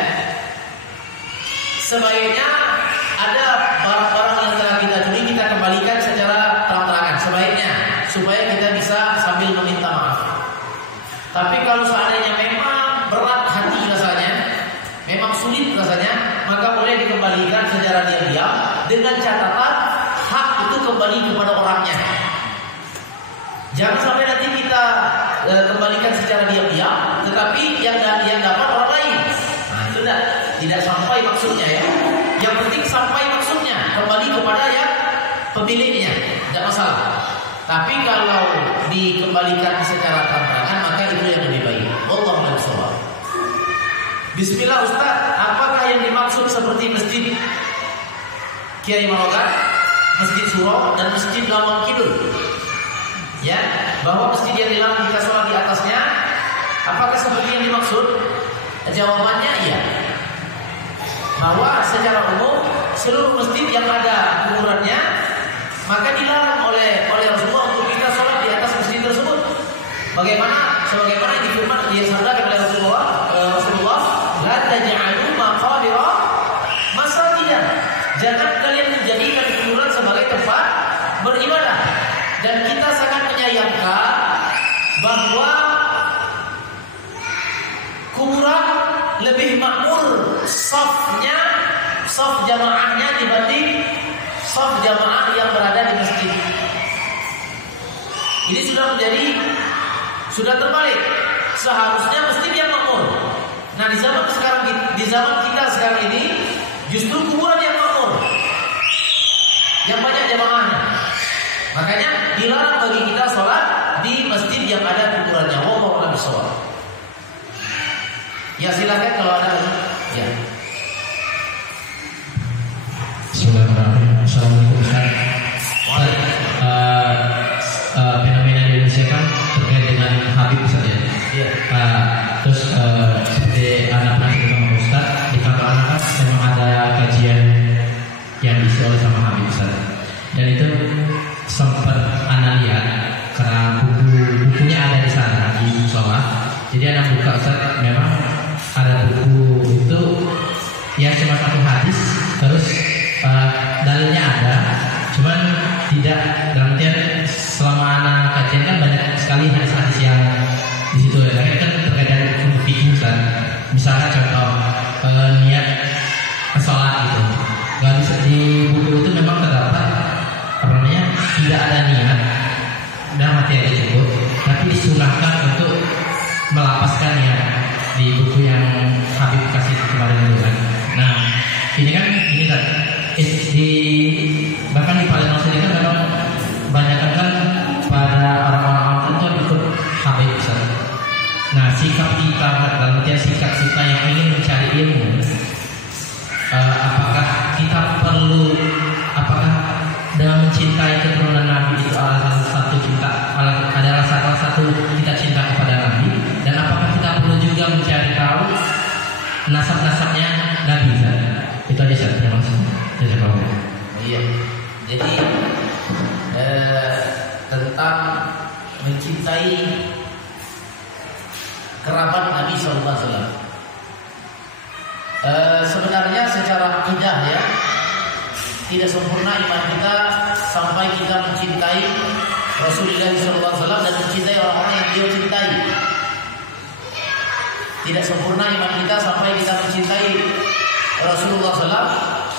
Sebaiknya ada barang-barang yang telah kita curi kita kembalikan secara terang-terangan, sebaiknya, supaya kita bisa sambil meminta maaf. Tapi kalau seandainya memang berat hati rasanya, memang sulit rasanya, maka boleh dikembalikan secara diam-diam dengan catatan hak itu kembali kepada orangnya. Jangan sampai nanti kita kembalikan secara diam-diam, tetapi yang dapat orang lain. Nah, itu tidak sampai maksudnya, ya. Yang penting sampai maksudnya, kembali kepada yang pemiliknya, tidak masalah. Tapi kalau dikembalikan secara terang-terangan, maka itu yang lebih baik. Wallahu a'lam bishawab. Bismillah Ustaz, apakah yang dimaksud seperti masjid Kiai Marogan, masjid Suro, dan masjid Lawang Kidul? Ya, bahwa masjid yang dilarang kita sholat di atasnya, apakah seperti yang dimaksud? Jawabannya iya. Bahwa secara umum seluruh masjid yang ada kuburannya, maka dilarang oleh Rasulullah untuk kita sholat di atas masjid tersebut. Sebagaimana yang difirman dia sabdakan oleh Rasulullah, la taj'alu maqabira masajidan. Jangan kalian menjadikan kuburan sebagai tempat beribadah. Dan kita sangat menyayangkan bahwa kuburan lebih makmur saf jamaahnya dibanding saf jamaah yang berada di masjid. Ini sudah terbalik. Seharusnya masjid yang makmur. Nah, di zaman kita sekarang ini justru kuburan yang makmur, yang banyak jamaahnya. Makanya dilarang bagi kita sholat di masjid yang ada kuburannya. Wallahu a'lam bishawab. Ya, silakan kalau ada. Ya. Bismillahirrahmanirrahim. Assalamualaikum Ustaz. Fenomena di Indonesia kan terkait dengan Habib Ustaz ya. Iya. Terus seperti anak pernah cerita sama Ustaz, di kantor anak kan memang ada kajian yang diisi oleh sama Habib Ustaz. Dan itu sempat anak lihat karena bukunya ada di sana di musola. Jadi anak buka Ustaz, memang ada buku itu ya cuma satu hadis, terus dalilnya ada, cuman tidak dalam artian selama anak kajian kan banyak sekali hadis-hadis yang di situ ya, kan terkait dengan fikih Ustaz. Misalnya contoh niat sholat gitu, nggak bisa di buku itu memang melapaskannya di buku yang Habib kasih kemarin itu kan. Nah, ini kan bahkan di Palembang sini kan memang banyak kan para orang-orang tertentu yang ikut Habib Ustaz. Nah, sikap kita dalam sikap kita yang ingin mencari ilmu, apakah kita perlu, apakah dalam mencintai keturunan Nabi itu adalah salah satu kita cinta kepada Nabi, dan apakah kita perlu juga mencari tahu nasab-nasabnya Nabi? Itu aja saya terima kasih. Iya. Jadi tentang mencintai kerabat Nabi SAW. Sebenarnya secara akidah ya, tidak sempurna iman kita sampai kita mencintai Rasulullah SAW dan mencintai orang-orang yang beliau cintai. Tidak sempurna iman kita sampai kita mencintai Rasulullah SAW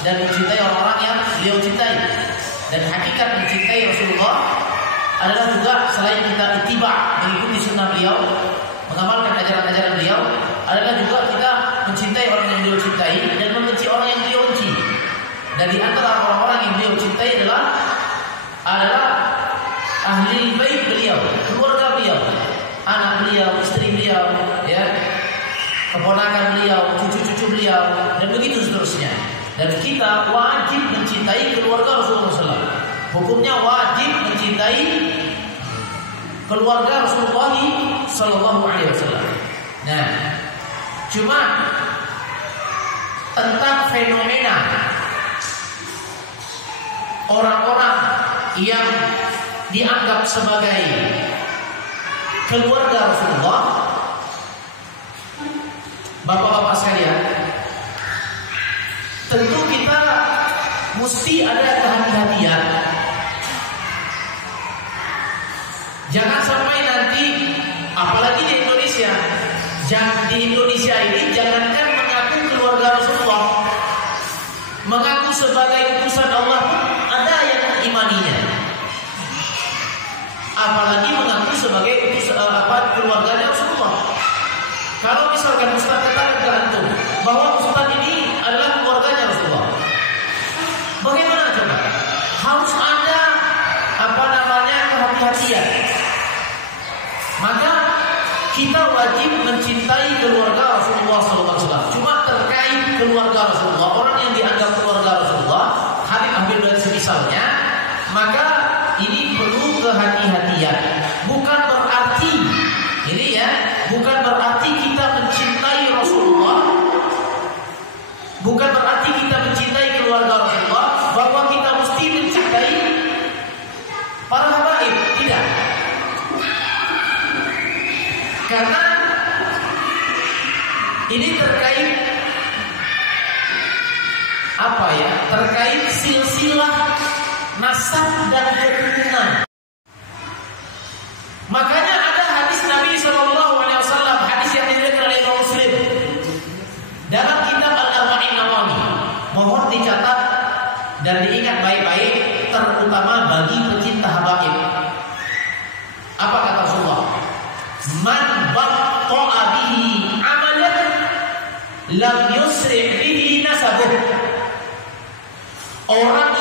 dan mencintai orang-orang yang beliau cintai. Dan hakikat mencintai Rasulullah adalah juga selain kita ittiba, mengikuti sunnah beliau, mengamalkan ajaran-ajaran beliau, adalah juga kita mencintai orang yang beliau cintai dan membenci orang yang beliau benci. Dan di antara orang-orang yang beliau cintai adalah ahli bait beliau, keluarga beliau, anak beliau, istri beliau, ya, keponakan beliau, cucu-cucu beliau, dan begitu seterusnya. Dan kita wajib mencintai keluarga Rasulullah SAW. Hukumnya wajib mencintai keluarga Rasulullah SAW. Nah, cuma tentang fenomena orang-orang yang dianggap sebagai keluarga Rasulullah, bapak-bapak sekalian, tentu kita mesti ada kehati-hatian. Jangan sampai nanti, apalagi di Indonesia, ini jangankan mengaku keluarga Rasulullah, mengaku sebagai utusan Allah pun ada yang mengimaninya. Apalagi mengaku sebagai keluarganya Rasulullah. Kalau misalkan Ustaz katakan ke antum bahwa Ustaz ini adalah keluarganya Rasulullah, bagaimana coba? Harus ada kehati-hatian. Maka kita wajib mencintai keluarga Rasulullah SAW. Cuma terkait keluarga Rasulullah, orang yang dianggap keluarga Rasulullah, Habib dan semisalnya, maka ini perlu kehati-hatian. Bukan berarti ini ya, bukan berarti kita mencintai Rasulullah, bukan berarti kita mencintai keluarga Rasulullah bahwa kita mesti mencintai para habaib. Tidak. Karena ini terkait terkait silsilah nasab dan keturunan. Makanya ada hadis Nabi SAW, hadis yang diriwayatkan oleh Imam Muslim dalam kitab Al-Arba'in Nawawi. Mohon dicatat dan diingat baik-baik, terutama bagi pecinta habaib. Apa kata Rasulullah? Man batta'a bihi amalan lam yusri' bihi nasabuh. Orang